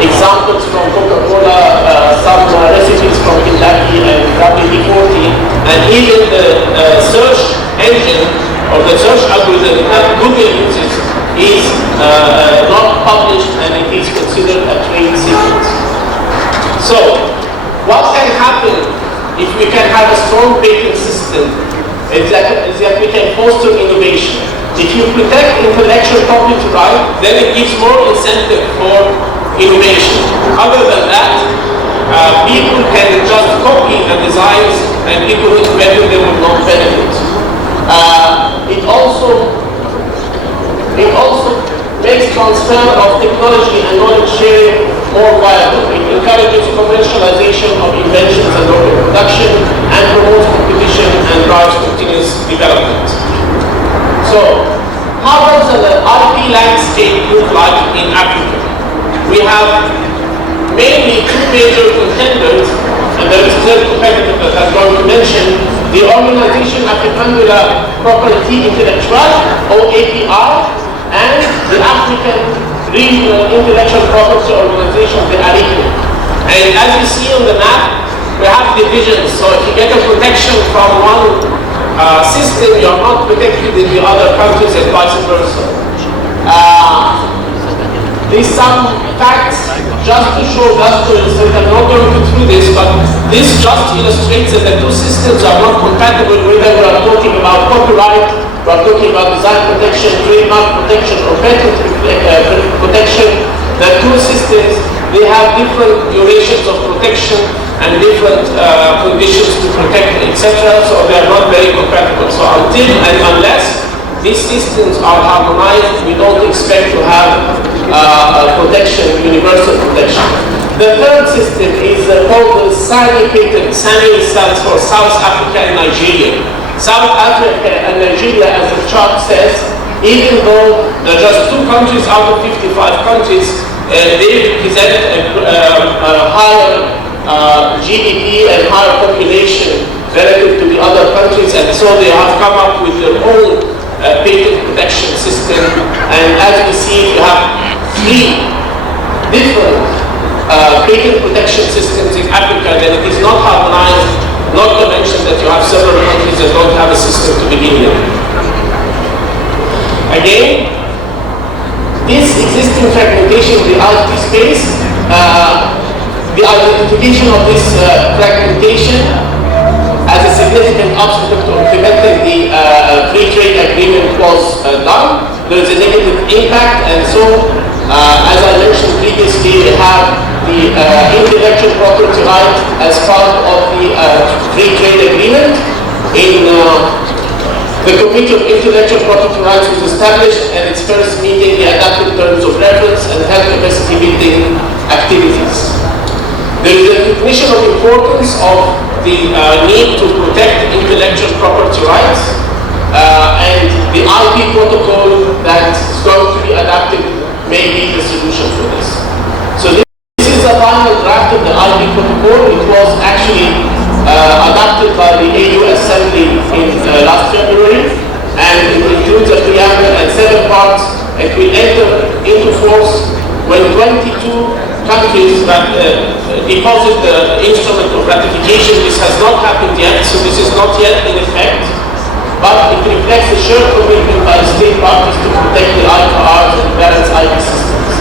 examples from Coca-Cola, some recipes from Kentucky and WD-40 and even the search engine or the search algorithm that Google uses is not published, and it is considered a trade secret. So, what can happen if we can have a strong patent system is that we can foster innovation. If you protect intellectual property right, then it gives more incentive for innovation. Other than that, people can just copy the designs and people who invented them will not benefit. It also makes transfer of technology and knowledge sharing more viable. It encourages commercialization of inventions and local production and promotes competition and drives continuous development. So, how does the IP landscape look like in Africa? We have mainly two major contenders, and there is a third competitor that I'm going to mention, the Organisation Africaine de la Propriété Intellectuelle, OAPI, and the African Regional Intellectual Property Organization, the ASRIC-OI’2023-24 And as you see on the map, we have divisions. So if you get a protection from one system, you are not protected in the other countries and vice versa. These some facts just to show, just to illustrate. I'm not going to go through this, but this just illustrates that the two systems are not compatible, whether we are talking about copyright, we are talking about design protection, trademark protection, or patent protection. The two systems, they have different durations of protection and different conditions to protect, etc. So they are not very compatible. So until and unless these systems are harmonized, we don't expect to have protection, universal protection. The third system is called the SANI patent. SANI stands for South Africa and Nigeria. South Africa and Nigeria, as the chart says, even though there are just 2 countries out of 55 countries, they represent a higher GDP and higher population relative to the other countries, and so they have come up with their own patent protection system. And as we see, you have 3 different patent protection systems in Africa, then it is not harmonized, not to mention that you have several countries that don't have a system to begin with. Again, this existing fragmentation of the IP space, the identification of this fragmentation as a significant obstacle to implementing the free trade agreement was done. There is a negative impact, and so, as I mentioned previously, we have the intellectual property right as part of the free trade agreement. The Committee of Intellectual Property Rights was established, and its first meeting, they adopted terms of reference and health capacity building activities. There is a recognition of the importance of the need to protect intellectual property rights, and the IP protocol that is going to be adopted may be the solution for this. So this is the final draft of the IP protocol. It was actually adopted by the AU Assembly in last February, and it includes a preamble and 7 parts. It will enter into force when 22 countries that deposit the instrument of ratification. This has not happened yet, so this is not yet in effect, but it reflects the shared commitment by the state parties to protect the IPRs and balance IP systems.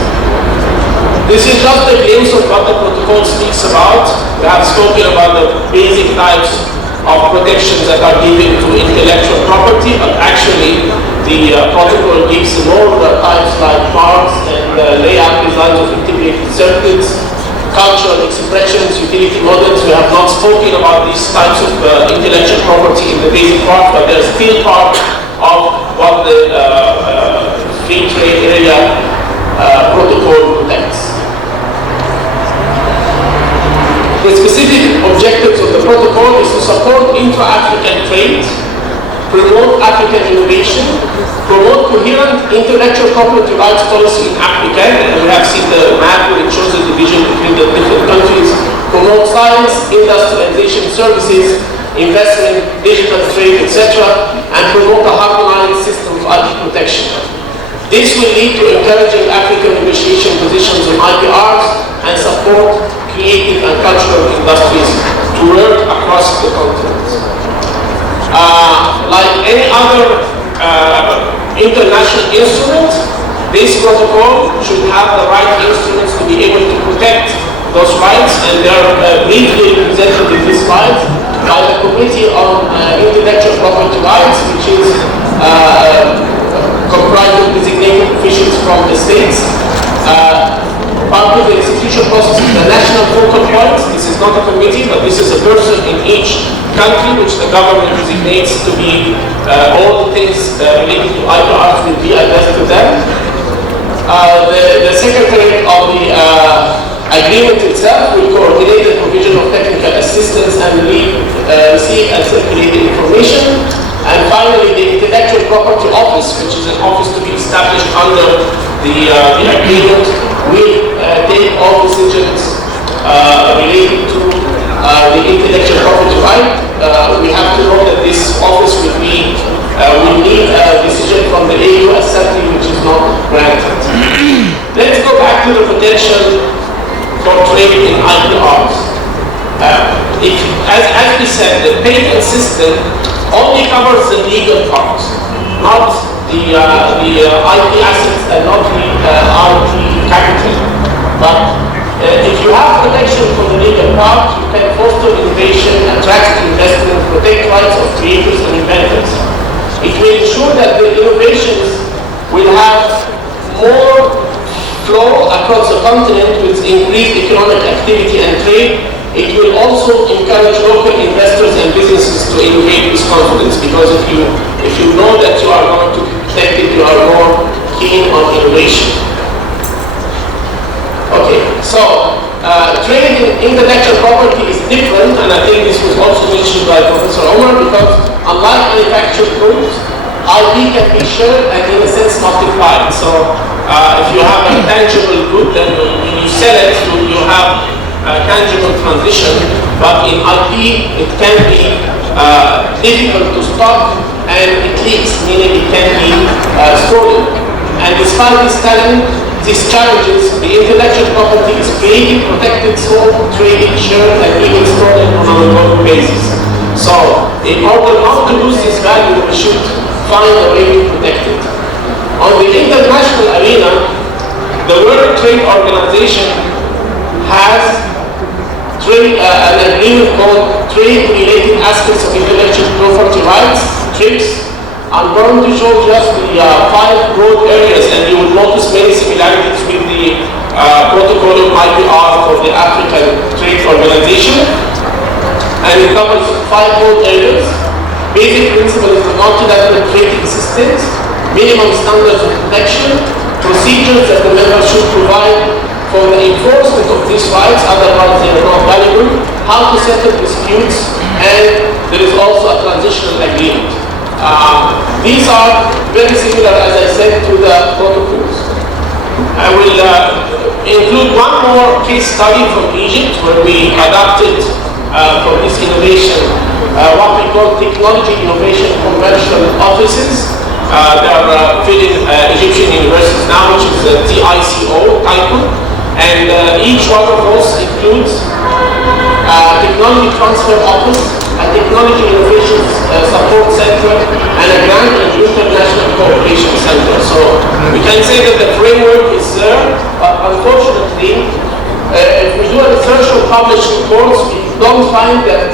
This is just a glimpse of what the protocol speaks about. We have spoken about the basic types of protections that are given to intellectual property, but actually the protocol gives more types like parts and layout designs of integrated circuits, cultural expressions, utility models. We have not spoken about these types of intellectual property in the basic part, but they're still part of what the free trade area protocol protects. The specific objectives of the protocol is to support intra-African trade, promote African innovation, promote coherent intellectual property rights policy in Africa, and we have seen the map where it shows the division between the different countries, promote science, industrialization services, investment, digital trade, etc., and promote a harmonized system of IP protection. This will lead to encouraging African negotiation positions on IPRs and support creative and cultural industries to work across the continent. Like any other international instrument, this protocol should have the right instruments to be able to protect those rights, and they are briefly represented in this slide by the Committee on Intellectual Property Rights, which is comprised of designated officials from the states. Part of the institutional process is the national focal point. This is not a committee, but this is a person in each country which the government designates to be all the things related to IPRs will be addressed to them. The secretary of the agreement itself will coordinate the provision of technical assistance and receive and circulate the information. And finally, the Intellectual Property Office, which is an office to be established under the agreement, will take all decisions related to the intellectual property right. We have to know that this office will need a decision from the AU Assembly, which is not granted. Let's go back to the potential for trade in IPRs. As we said, the patent system only covers the legal parts, not the IP assets and not the IP capital. But if you have protection for the legal part, you can foster innovation, attract investment, protect rights of creators and inventors. It will ensure that the innovations will have more flow across the continent with increased economic activity and trade. It will also encourage local investors and businesses to innovate with confidence, because if you know that you are going to be protected, you are more keen on innovation. Okay, so trade in intellectual property is different, and I think this was also mentioned by Professor Omar, because unlike manufactured goods, IP can be shared and in a sense multiplied. So if you have a tangible good, then when you sell it, you have tangible transition, but in IP it can be difficult to stop and it leaks, meaning it can be stolen. And despite these challenges, the intellectual property is created, protected, sold, traded, shared, and even stolen on an ongoing basis. So in order not to lose this value, we should find a way to protect it. On the international arena, the World Trade Organization has an agreement called Trade-Related Aspects of Intellectual Property Rights, TRIPS. I'm going to show just the 5 broad areas, and you will notice many similarities with the protocol of IPR for the African Trade Organization. And it covers 5 broad areas. Basic principle is the multilateral trading systems, minimum standards of protection, procedures that the members should provide for the enforcement of these rights, otherwise they are not valuable, how to settle disputes, and there is also a transitional agreement. These are very similar, as I said, to the protocols. I will include one more case study from Egypt, where we adopted for this innovation what we call technology innovation commercial offices. They are filling Egyptian universities now, which is the TICO title. And each one of those includes technology transfer office, a technology innovation support center, and a grant and international cooperation center. So we can say that the framework is there, but unfortunately, if we do a research or publish reports, we don't find that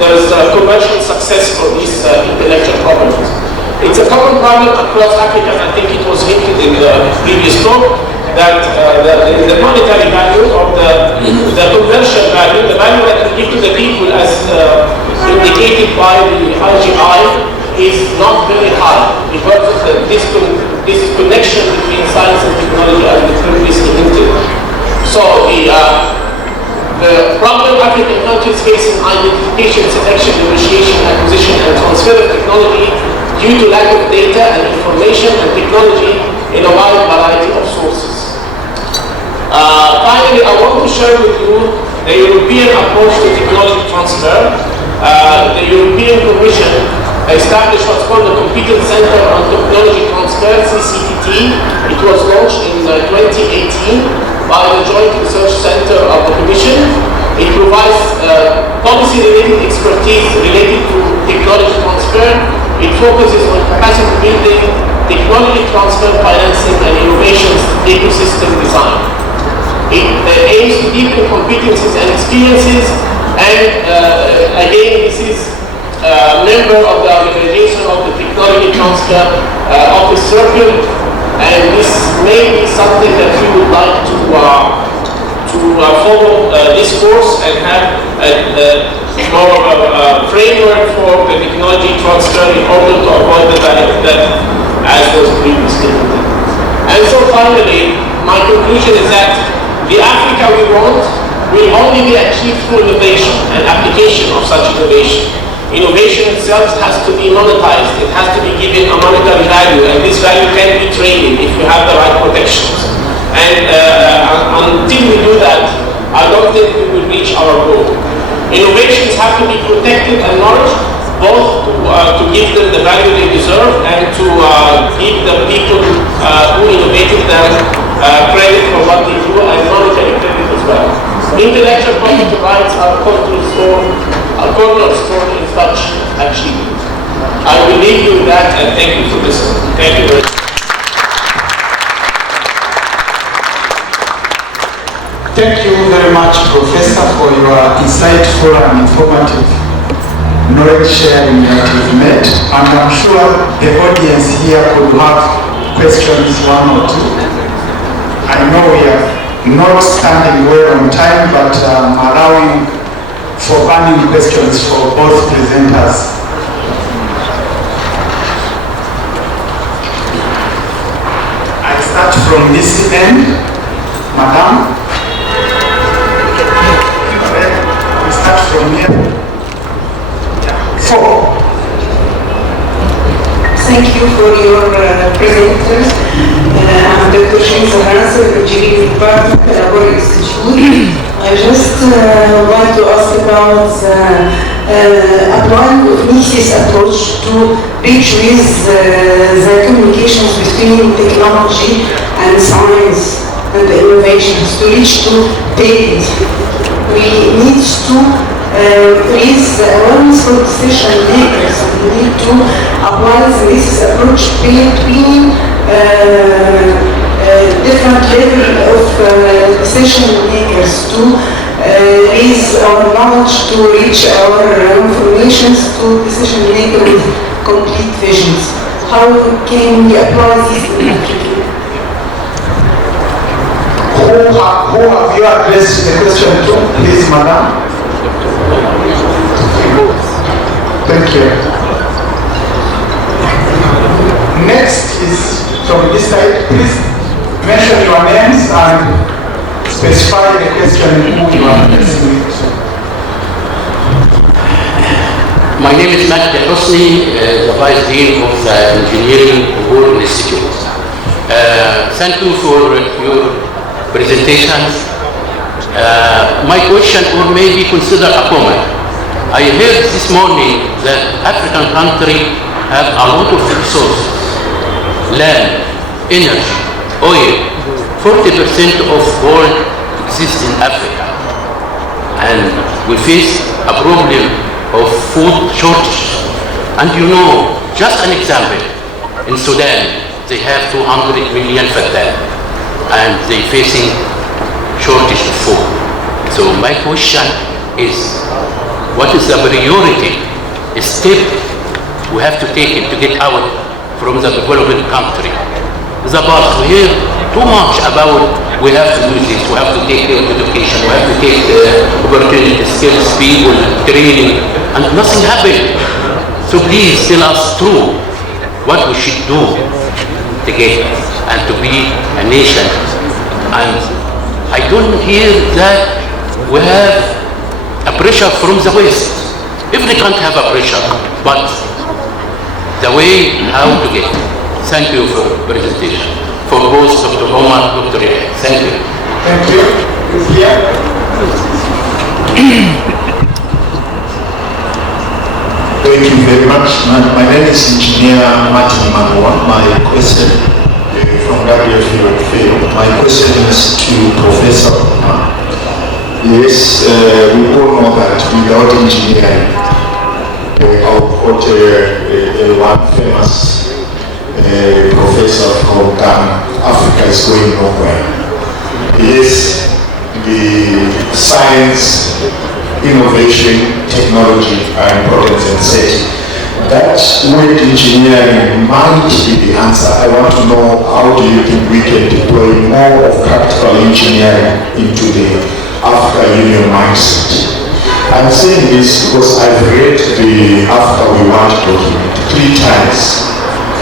there is commercial success for these intellectual properties. It's a common problem across Africa, and I think it was hinted in the previous talk, that the monetary value or the commercial value, the value that we give to the people as indicated by the IGI, is not very high, because of this connection between science and technology, as the previously hinted. So the problem African countries face in identification, selection, negotiation, acquisition, and transfer of technology due to lack of data and information and technology in a wide variety of sources. Finally, I want to share with you the European approach to technology transfer. The European Commission established what's called the Competence Center on Technology Transfer, CCTT. It was launched in 2018 by the Joint Research Center of the Commission. It provides policy-related expertise related to technology transfer. It focuses on capacity building, technology transfer financing, and innovations ecosystem design. It aims to deepen competencies and experiences, and again, this is a member of the organization of the technology transfer office circle, and this may be something that we would like to follow this course and have more of a framework for the technology transfer in order to avoid the value that as was previously noted. And so finally, my conclusion is that the Africa we want will only be achieved through innovation and application of such innovation. Innovation itself has to be monetized. It has to be given a monetary value, and this value can be traded if you have the right protections. And until we do that, I don't think we will reach our goal. Innovations have to be protected and nourished, both to give them the value they deserve and to give the people who innovated them credit for what they do and monetary credit as well. Intellectual property rights are a cornerstone in such achievement. I will leave you with that, and thank you for listening. Thank you very much. Thank you very much, Professor, for your insightful and informative knowledge sharing that you've made. And I'm sure the audience here could have questions, one or two. I know we are not standing well on time, but allowing for burning questions for both presenters. I start from this end, Madam. We start from here. Four. Thank you for your presenters. I'm Dr. Shamsa Hansa, Engineering Department, العبور Institute. I just want to ask about applying of NICE's approach to reach with the communications between technology and science and innovations, to reach to patents. We need to raise the awareness for decision makers. We need to apply this approach between different level of decision makers to raise our knowledge, to reach our informations to decision makers with complete visions. How can we apply this in Africa? Who have you addressed the question to? Please, Madam. Thank you. Next is from this side. Please mention your names and specify the question who you are addressing it to. My name is Mahdi Hosni, the Vice Dean of the Engineering World Institute. Thank you for your presentations. My question, or maybe consider a comment. I heard this morning that African countries have a lot of resources, land, energy, oil. 40% of gold exists in Africa. And we face a problem of food shortage. And you know, just an example, in Sudan, they have 200 million fatah, and they're facing shortage of food. So my question is, what is the priority step we have to take to get out from the developing country? The past, we hear too much about we have to do this, we have to take care of education, we have to take opportunities, skills, people, training, and nothing happened. So please tell us true what we should do to get and to be a nation. And I don't hear that we have a pressure from the West. If they can't have a pressure, but the way how to get. Thank you for the presentation. For both Dr. Omar, Dr. Yahya. Thank you. Thank you. Yeah. Thank you very much. My name is Engineer Martin Manua. My question from WFU. My question is to Professor Omar. Yes, we all know that without engineering, I'll quote one famous professor from Ghana, Africa is going nowhere. Yes, the science, innovation, technology are important and set. That word engineering might be the answer. I want to know, how do you think we can deploy more of practical engineering into the Africa Union mindset? I'm saying this because I've read the Africa We Want document 3 times.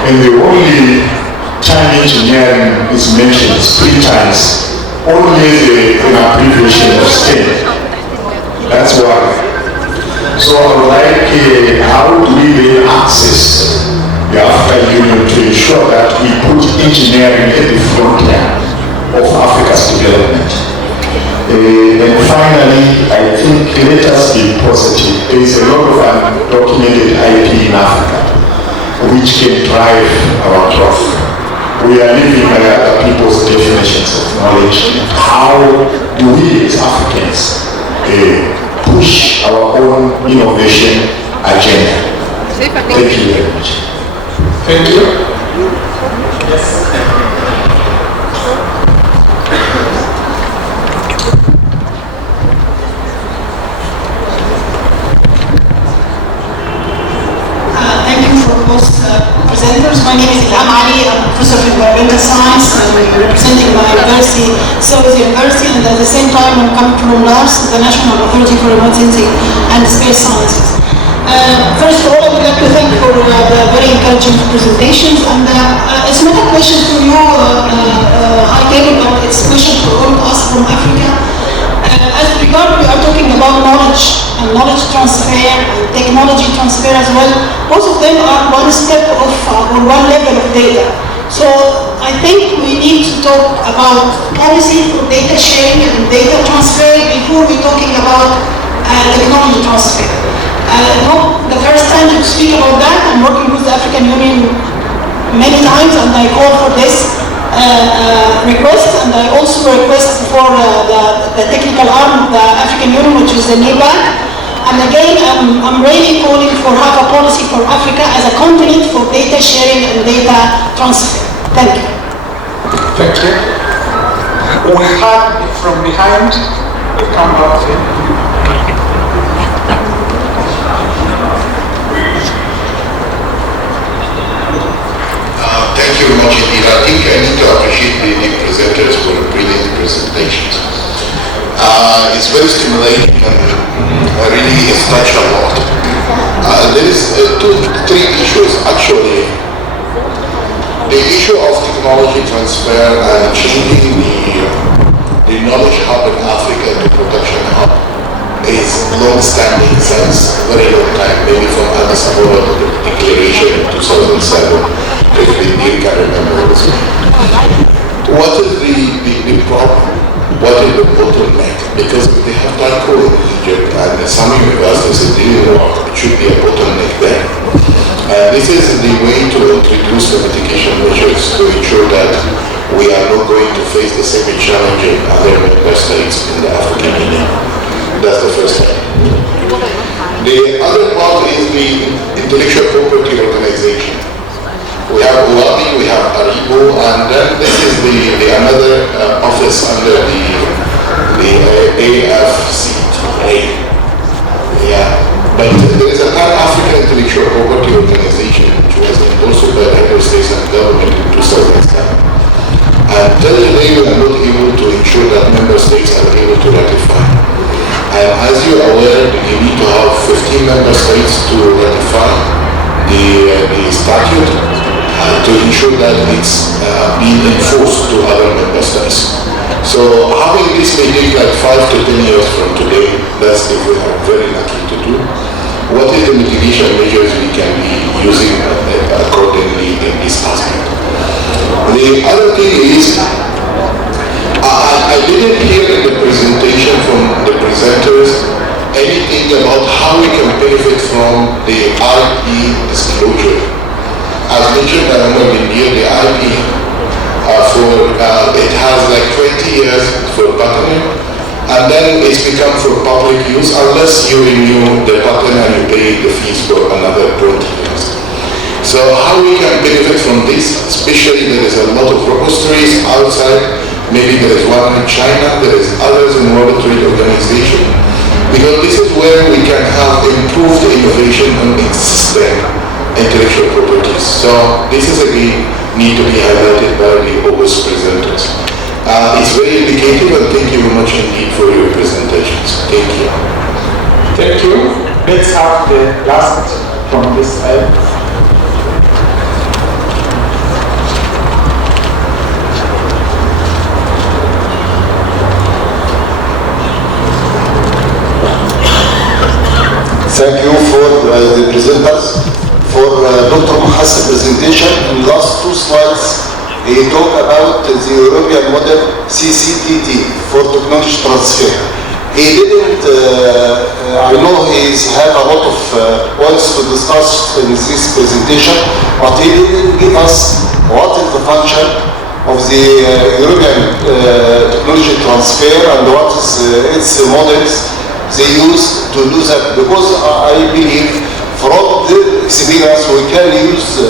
And the only time engineering is mentioned is 3 times. Only an abbreviation of STEM. That's why. So I would like, how do we then access the African Union to ensure that we put engineering at the frontier of Africa's development? And finally, I think let us be positive. There is a lot of undocumented IP in Africa which can drive our growth. We are living by other people's definitions of knowledge. How do we as Africans push our own innovation agenda? Thank you very much. Thank you. Yes. Thank you for both presenters. My name is Ilham Ali. I'm a professor of environmental science. I'm representing my university, Soviet University, and at the same time I'm coming from NARS, the National Authority for Remote Sensing and Space Sciences. First of all, I would like to thank you for the very encouraging presentations. And it's not a question for you, high table, but it's a question for all of us from Africa. As regard, we are talking about knowledge and knowledge transfer and technology transfer as well. Both of them are one step of or one level of data. So I think we need to talk about policy for data sharing and data transfer before we're talking about technology transfer. Not the first time to speak about that. I'm working with the African Union many times, and I call for this request, and I also request for the technical arm of the African Union, which is the NEPAC. And again, I'm really calling for have a policy for Africa as a continent for data sharing and data transfer. Thank you. Thank you. We have from behind, we come back to Thank you very much indeed. I think I need to appreciate the presenters for brilliant presentations. It's very stimulating and really has touched a lot. There is 2-3 issues actually. The issue of technology transfer and changing the knowledge hub in Africa to production hub is long-standing since a very long time, maybe from Addis Ababa declaration in 2007. If you can remember this. What is the problem? What is the bottleneck? Because they have done code in Egypt and some universities didn't work. It should be a bottleneck there. This is the way to introduce the mitigation measures to ensure that we are not going to face the same challenge in other member states in the African Union. That's the first thing. The other part is the intellectual property organization. We have UABI, we have ARIBO, and then this is the another office under the AFCTA. Yeah, but there is a Pan-African Intellectual Property Organization which was endorsed by the head of states and government in 2007. Until today, we are not able to ensure that member states are able to ratify. And as you are aware, you need to have 15 member states to ratify the statute. To ensure that it's being enforced to other member states. So having this may take like 5 to 10 years from today. That's if we are very lucky to do. What is the mitigation measures we can be using accordingly in this aspect? The other thing is, I didn't hear in the presentation from the presenters anything about how we can benefit from the IP disclosure. As mentioned by India, the IP it has like 20 years for patenting, and then it's become for public use unless you renew the patent and you pay the fees for another 20 years. So how we can benefit from this, especially there is a lot of repositories outside, maybe there is one in China, there is others in World Trade Organization, because this is where we can have improved innovation on existing intellectual properties. So this is again need to be highlighted by the August presenters. It's very indicative, and thank you very much indeed for your presentations. Thank you. Thank you. Let's have the last from this side. Thank you for the presenters. For Dr. Muhas's presentation, in the last 2 slides, he talked about the European model CCTT for technology transfer. He didn't, I know he's had a lot of points to discuss in this presentation, but he didn't give us what is the function of the European technology transfer and what is its models they use to do that, because I believe from the experience we can use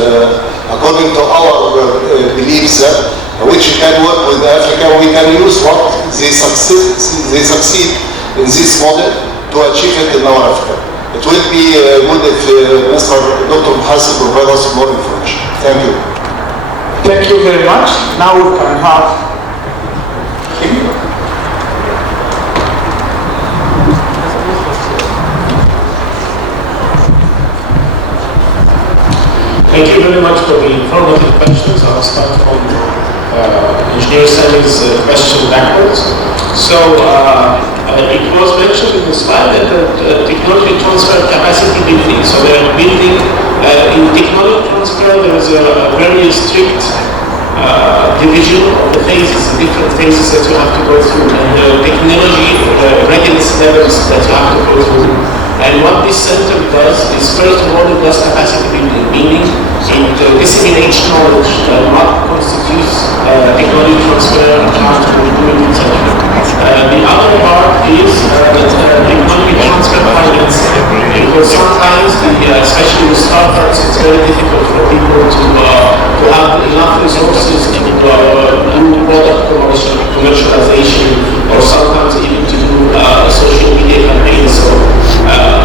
according to our beliefs which can work with Africa, we can use what they succeed in this model to achieve it in our Africa. It will be good if Mr. Dr. Muhas provide us more information. Thank you. Thank you very much. Now we can have Thank you very much for the informative questions. I'll start from Engineer Sami's question backwards. So it was mentioned in the slide that the technology transfer capacity building. So we are building in technology transfer. There is a very strict division of the phases, the different phases that you have to go through, and the technology readiness levels that you have to go through. And what this center does is, first of all, it does capacity building, meaning it disseminates knowledge what constitutes technology transfer, how to do it, etc. The other part is technology transfer financing, because sometimes, especially with startups, it's very difficult for people to have enough resources to do product commercialization, or sometimes even to do social media campaigns. So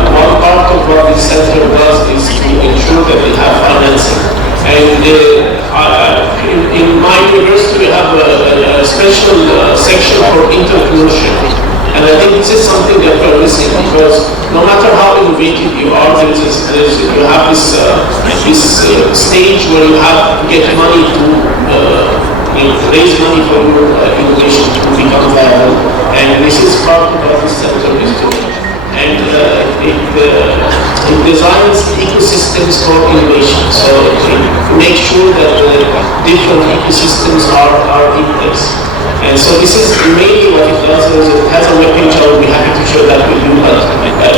one part of what this center does is to ensure that we have financing. And in my university, we have a special section for entrepreneurship. And I think this is something that we're missing, because no matter how innovative you are, you have this stage where you have to get money to raise money for your innovation to become viable. And this is part of what this center is doing. And it designs ecosystems for innovation. So to make sure that the different ecosystems are in place. And so this is mainly what it does. It has a web page. I will be happy to share that with you, but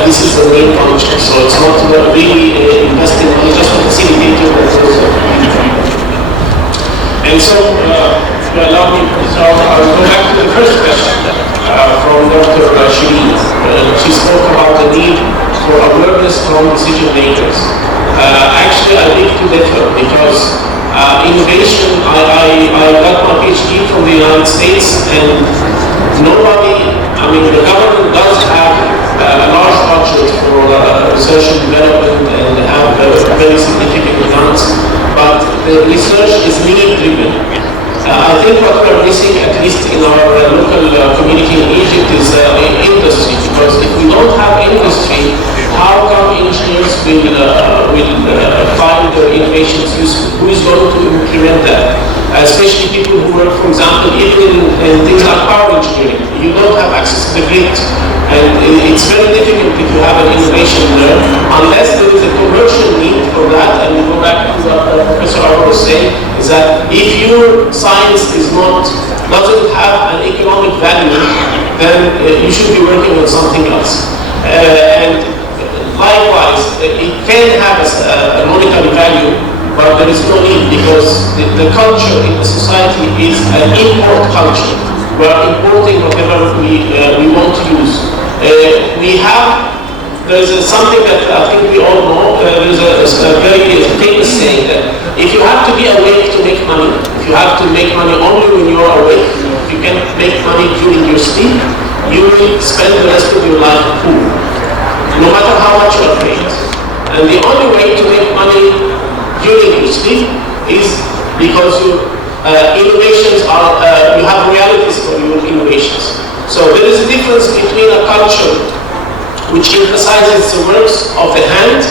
this is the main function. So it's not really investing money, just a facilitator. And so, allow me, so I'll go back to the first question from Dr. Shireen. She spoke about the need for awareness from decision makers. Actually, I think to differ, because innovation, I got my PhD from the United States, and nobody, the government does have a large budget for research and development and have very significant amounts, but the research is need-driven. I think what we're missing, at least in our local community in Egypt, is industry, because if we don't have industry, how come engineers will find their innovations useful? Who is going to implement that? Especially people who work, for example, even in things like power engineering. You don't have access to the grid. And it's very difficult if you have an innovation there, unless there is a commercial need for that. And we go back to what Professor Abur was saying, is that if your science doesn't have an economic value, then you should be working on something else. And likewise, it can have a monetary value, but there is no need, because the culture in the society is an import culture. We are importing whatever we want to use. There's something that I think we all know. There's a very famous saying that if you have to be awake to make money, if you have to make money only when you are awake, if you can make money during your sleep, you will spend the rest of your life poor, no matter how much you are paid. And the only way to make money during your sleep is because your innovations are, you have realities for your innovations. So there is a difference between a culture which emphasizes the works of the hand,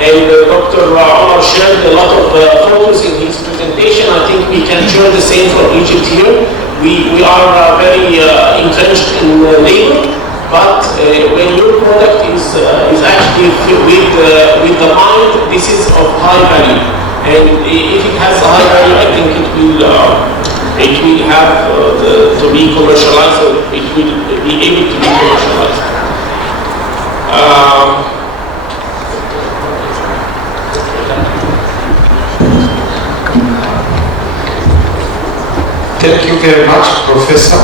and Dr. Omar shared a lot of photos in his presentation. I think we can share the same for Egypt here. We are very entrenched in labor, but when your product is actually with the mind, this is of high value. And if it has a high value, I think it will have to be commercialized, or it will be able to be commercialized. Thank you very much, Professor.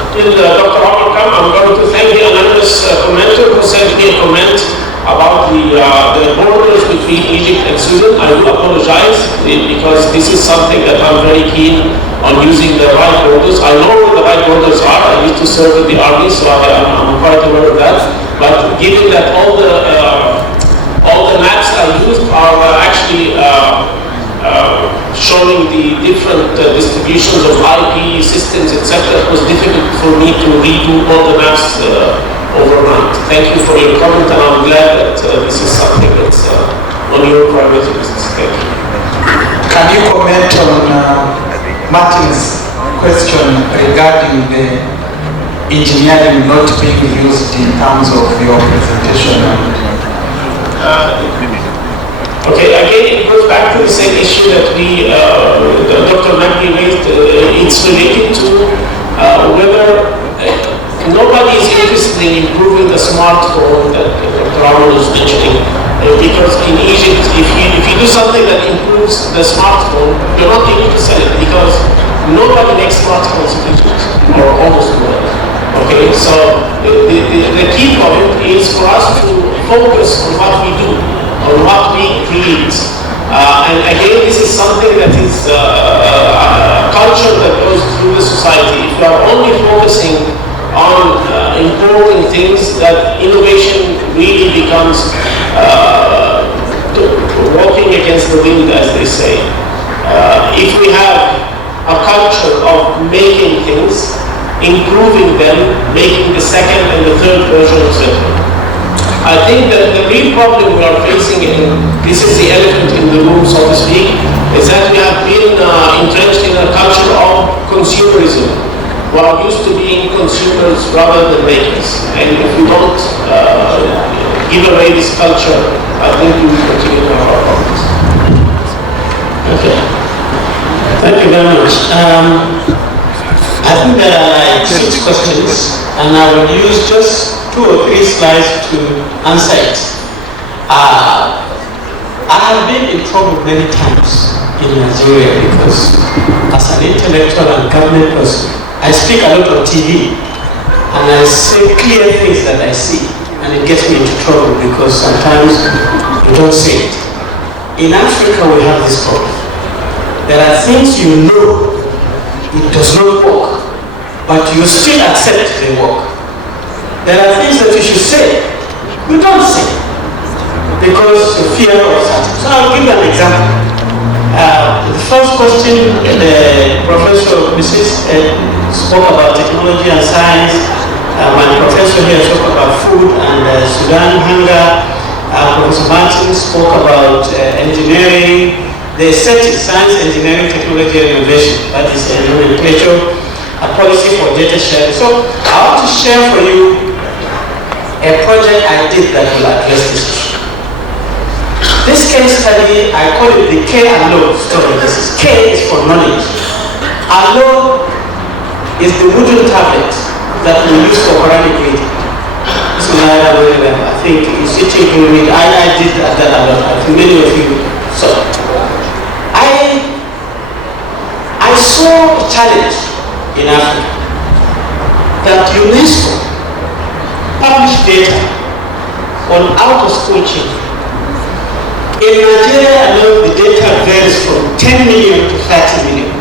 Until Dr. Omar comes, I'm going to thank the anonymous commenter who sent me a comment about the borders between Egypt and Sudan. I do apologize because this is something that I'm very keen on using the right borders. I know where the right borders are. I used to serve in the army, so I'm quite aware of that. But given that all the maps I used are actually showing the different distributions of IP systems, etc., it was difficult for me to redo all the maps overnight. Thank you for your comment, and I'm glad that this is something that's on your priority list. Thank you. Can you comment on Martin's question regarding the engineering not being used in terms of your presentation? Okay, again, it goes back to the same issue that Dr. Magdi raised. It's related to whether nobody is interested in improving the smartphone that Dr. Amr was mentioning. Because in Egypt, if you do something that improves the smartphone, you're not able to sell it because nobody makes smartphones in Egypt, or almost nobody. Okay, so the key point is for us to focus on what we do, on what we create. And again, this is something that is a culture that goes through the society. If you are only focusing on importing things, that innovation really becomes walking against the wind, as they say. If we have a culture of making things, improving them, making the second and the third version of it, I think that the real problem we are facing, and this is the elephant in the room, so to speak, is that we have been entrenched in a culture of consumerism. We are used to being consumers rather than makers. And if we don't give away this culture, I think we will continue to have our problems. Okay. Thank you very much. I think there are like 6 questions, and I will use just 2 or 3 slides to answer it. I have been in trouble many times in Nigeria because as an intellectual and government person, I speak a lot on TV and I say clear things that I see, and it gets me into trouble because sometimes you don't say it. In Africa we have this problem. There are things you know it does not work, but you still accept they work. There are things that you should say, you don't say, because you fear of something. So I'll give you an example. The first question, the Professor Mrs. spoke about technology and science. My professor here spoke about food and Sudan hunger. Professor Martin spoke about engineering. They said science, engineering, technology, and innovation. That is a nomenclature, a policy for data sharing. So I want to share for you a project I did that will address this issue. This case study, I call it the K and Lo story. This is K is for knowledge. Lo is the wooden tablet that we use for Quranic reading. I think you sitting here with I did that a lot. I think many of you saw. I saw a challenge in Africa that UNESCO published data on out-of-school children. In Nigeria alone, the data varies from 10 million to 30 million.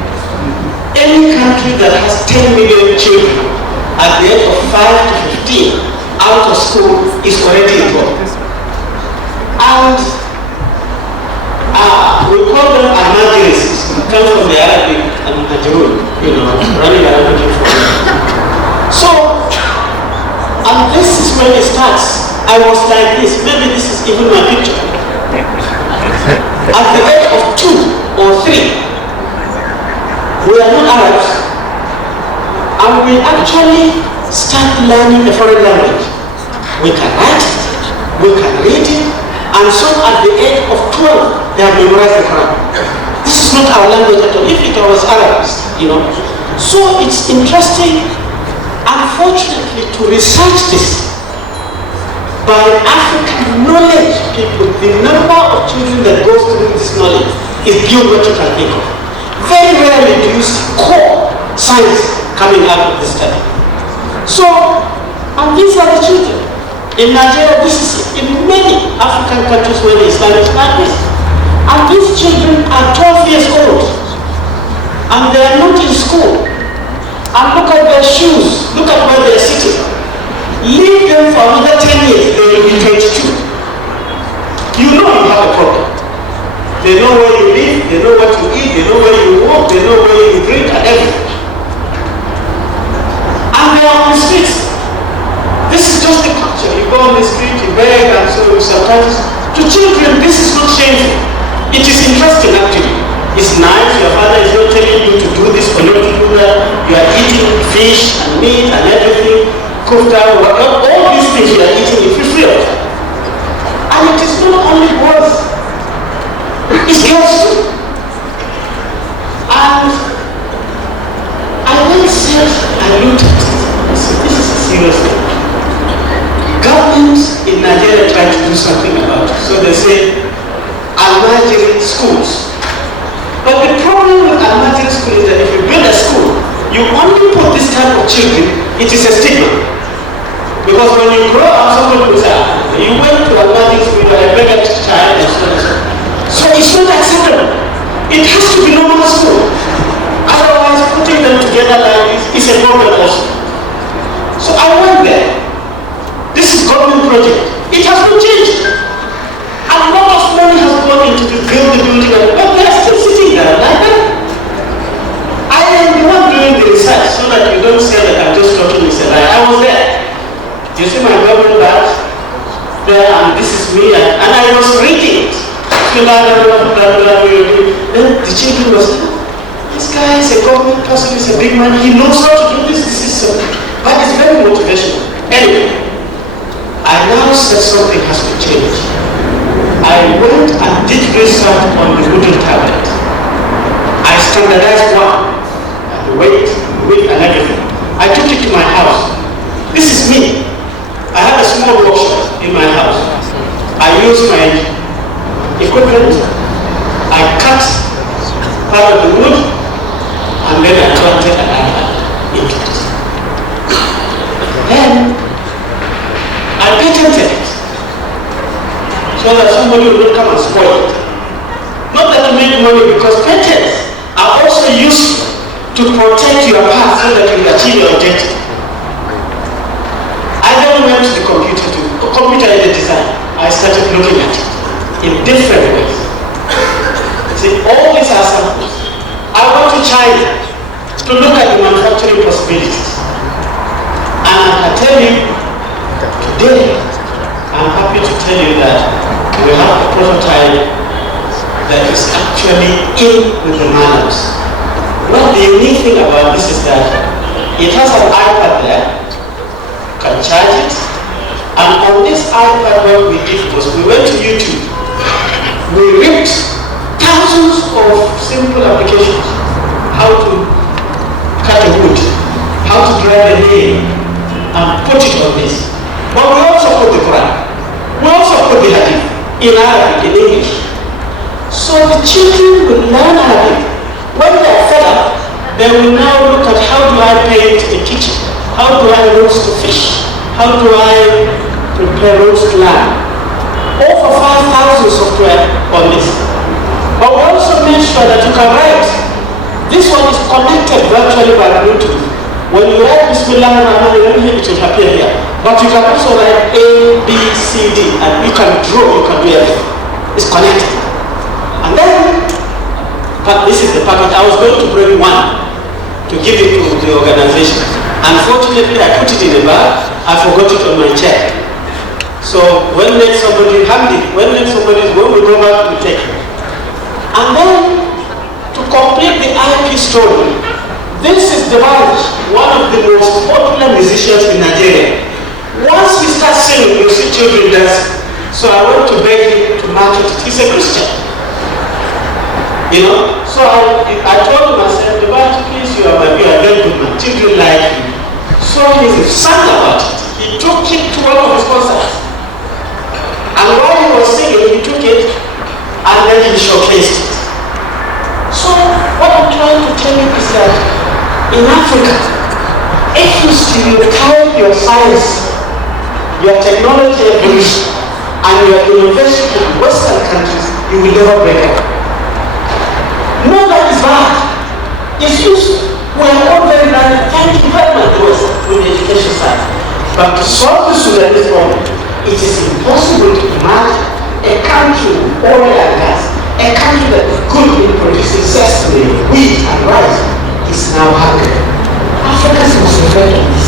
Any country that has 10 million children at the age of 5 to 15 out of school is already involved. And we call them al-Majlises, come from the Arabic and Majrun, running around looking for them. So, and this is when it starts. I was like this, maybe this is even my picture. At the age of 2 or 3, we are not Arabs, and we actually start learning a foreign language. We can write it, we can read it, and some at the age of 12, they have memorized the Quran. This is not our language at all. If it was Arabs, So it's interesting, unfortunately, to research this by African knowledge people. The number of children that goes through this knowledge is beyond what you can think of. Very rarely do you see core science coming out of this study. So, and these are the children. In Nigeria, this is in many African countries where the Islam is practiced. And these children are 12 years old. And they are not in school. And look at their shoes. Look at where they are sitting. Leave them for another 10 years, they will be 22. You know you have a problem. They know where you live, they know what you eat, they know where you walk, they know where you drink and everything. And they are on the streets. This is just the culture. You go on the street, you beg, and so sometimes. To children, this is not shameful. It is interesting actually. It's nice, your father is not telling you to do this or not to do that. You are eating fish and meat and everything, cooked out, all these things you are eating, you feel free of. And it is not only boys, it's girls too. And I then said, I looked at it, I said, this is a serious thing. Governments in Nigeria try to do something about it. So they say, al-Majiri schools. But the problem with al-Majiri school is that if you build a school, you only put this type of children, it is a stigma. Because when you grow up, somebody will say, you went to al-Majiri school, you are a beggar child, and so on and so on. So it's not acceptable. It has to be normal school. Otherwise, putting them together like this is a problem also. So I went there. This is government project. It has not changed. A lot of money has gone into the building, but they are still sitting there like that. I am the one doing the research so that you don't say that I'm just talking this. I was there. You see my government badge there, and this is me, and I was reading it. Then the children was, this guy is a government person, he's a big man, he knows how to do this is so. But it's very motivational. Anyway, I now said something has to change. I went and did research on the wooden tablet. I standardized one, the weight, and everything. I took it to my house. This is me. I have a small workshop in my house. I use my equipment. I cut part of the wood, and then I planted an iPad into it. Then I patented it, so that somebody will not come and spoil it. Not that to make money, because patents are also useful to protect your path so that you achieve your objective. I then went to the computer aided design. I started looking at it in different ways. See, all these are samples. I went to China to look at the manufacturing possibilities. And I tell you, today, I'm happy to tell you that we have a prototype that is actually in with the manuals. Well, the unique thing about this is that it has an iPad there, you can charge it, and on this iPad what we did was we went to YouTube, we ripped thousands of simple applications, how to cut a wood, how to drive a nail, and put it on this. But we also put the Quran, we also put the Hadith in Arabic, in English. So the children will learn Arabic. When they are fed up, They will now look at how do I paint a kitchen? How do I roast a fish? How do I prepare roast lamb? Over 5,000 software on this. But we also make sure that you can write. This one is connected virtually by Bluetooth. When you write Bismillahirrahmanirrahim, it will appear here. But you can also write A, B, C, D, and you can draw, you can do everything. It's connected. And then, but this is the package. I was going to bring one to give it to the organization. Unfortunately, I put it in a bag. I forgot it on my chair. So when somebody hand it, when we go back, we take it. And then, to complete the IP story, this is the one of the most popular musicians in Nigeria. Once we start singing, you see children dancing. So I went to beg him to market it. He's a Christian. You know? So I told him, I said, the Bible, please, you are very good man. Children like you. So he sang about it. He took it to one of his concerts. And while he was singing, he took it and then he showcased it. So what I'm trying to tell you is that in Africa, if you stereotype your science, your technology evolution, and your innovation in Western countries, you will never break up. No, that is bad. It's useful. We are all very nice. Thank you very much to us with the education side. But to solve the Sudanese problem, it is impossible to imagine a country with oil and gas, a country that is good in producing sesame, wheat, and rice, is now hungry. Africa is afraid of this.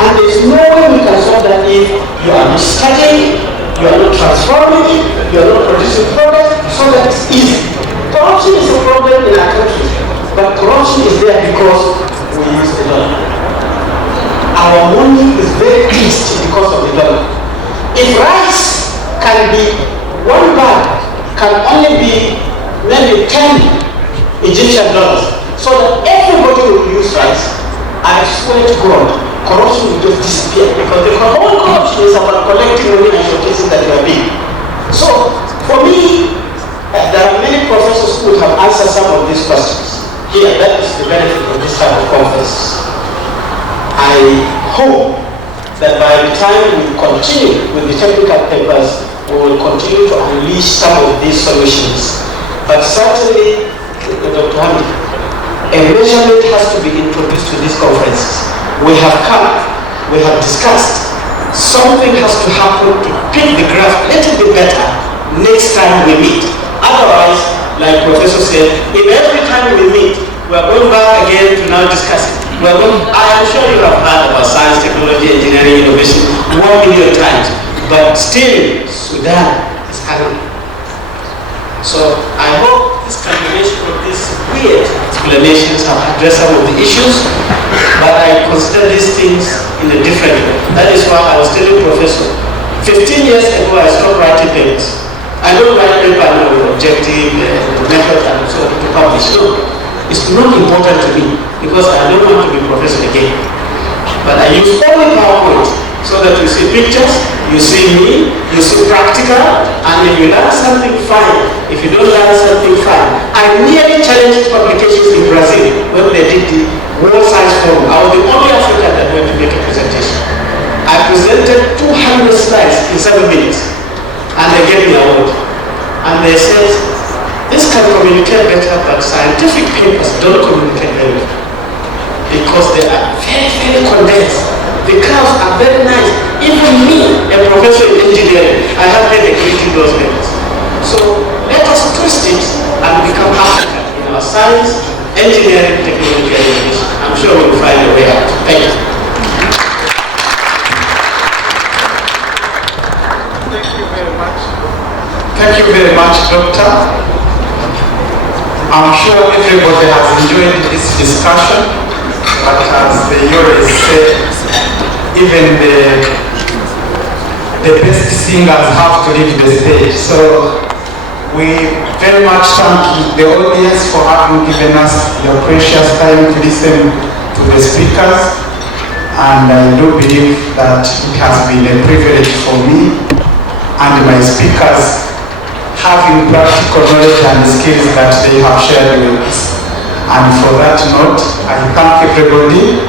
And there is no way we can solve that if you are not studying, you are not transforming it, you are not producing products, so that it's easy. Corruption is a problem in our country, but corruption is there because we use the dollar. Our money is very tasty because of the dollar. If rice can be, one bag can only be maybe 10 Egyptian dollars, so that everybody will use rice, I swear to God, corruption will just disappear, because the whole corruption is about collecting money and showcasing that you are big. So, for me, there are many professors who would have answered some of these questions. Here, that is the benefit of this type of conference. I hope that by the time we continue with the technical papers, we will continue to unleash some of these solutions. But certainly, Dr. Hamid, a measurement has to be introduced to these conferences. We have come, we have discussed. Something has to happen to pick the graph a little bit better next time we meet. Otherwise, like Professor said, if every time we meet, we are going back again to now discuss it. I am sure you have heard about science, technology, engineering, innovation 1 million times, but still, Sudan is hungry. So I hope this combination of these weird explanations have addressed some of the issues, but I consider these things in a different way. That is why I was telling Professor, 15 years ago I stopped writing papers. I don't write paper now with objective method and so on to publish. No, it's not important to me because I don't want to be professor again. But I use only PowerPoint so that you see pictures, you see me, you see practical, and if you learn something, fine. If you don't learn something, fine. I nearly challenged publications in Brazil when they did the World Science Forum. I was the only African that went to make a presentation. I presented 200 slides in 7 minutes. And they gave me an award. And they said, this can communicate better, but scientific papers don't communicate very well. Because they are very, very condensed. The curves are very nice. Even me, a professor in engineering, I have been creating those papers. So let us twist it and become African in our science, engineering, technology, and innovation. I'm sure we'll find a way out. Thank you. Thank you very much, Doctor. I'm sure everybody has enjoyed this discussion, but as the always say, even the best singers have to leave the stage. So we very much thank the audience for having given us your precious time to listen to the speakers. And I do believe that it has been a privilege for me and my speakers having practical knowledge and skills that they have shared with us. And for that note, I thank everybody,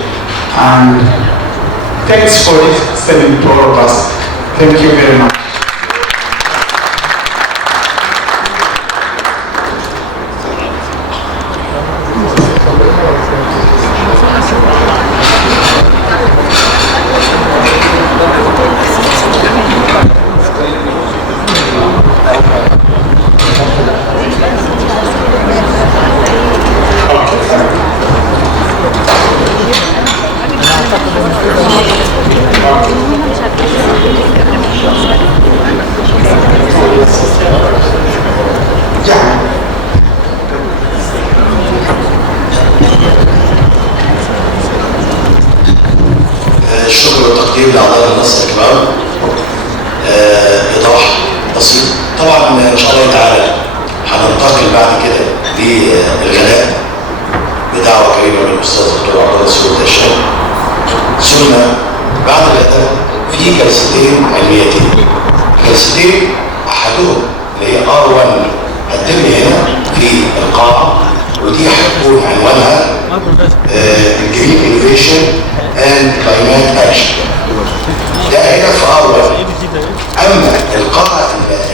and thanks for listening to all of us. Thank you very much. الشكر والتقدير لأعضاء المنصة الكرام. إيضاح بسيط. طبعا إن شاء الله تعالى هننتقل بعد كده للغداء بدعوة كريمة من الأستاذ الدكتور عبد الله سعود الشام. ثم بعد الغداء في جلستين علميتين. جلستين أحدهم اللي هي R1 هتتم هنا في القاعة، ودي هتكون عنوانها Green Innovation and Climate Action. ده هنا في R1. أما القاعة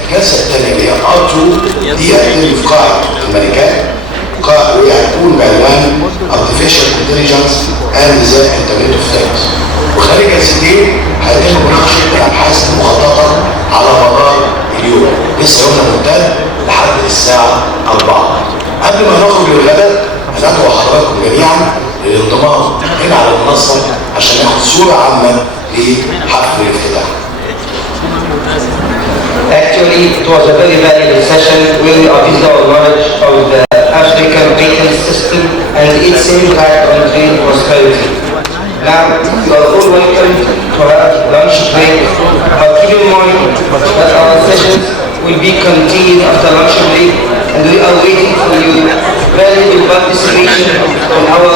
الجلسة الثانية اللي هي R2 دي هتكون في قاعة الملكات، وهي هتكون بعنوان Artificial Intelligence and the Internet of Things. وخلال الجلستين هيتم مناقشة الأبحاث المخططة على مدار اليوم. لسه يومنا ممتد لحد الساعة 4. قبل ما نخرج للغداء هندعو حضراتكم جميعا للانضمام هنا على المنصة عشان ناخد صورة عامة لحفل الافتتاح. Actually, it was a very valuable session where we obtained our knowledge of the African patent system and its impact on trade prosperity. Now, you are all welcome to our lunch break, but keep in mind that our sessions will be continued after lunch break, and we are waiting for your valuable participation on our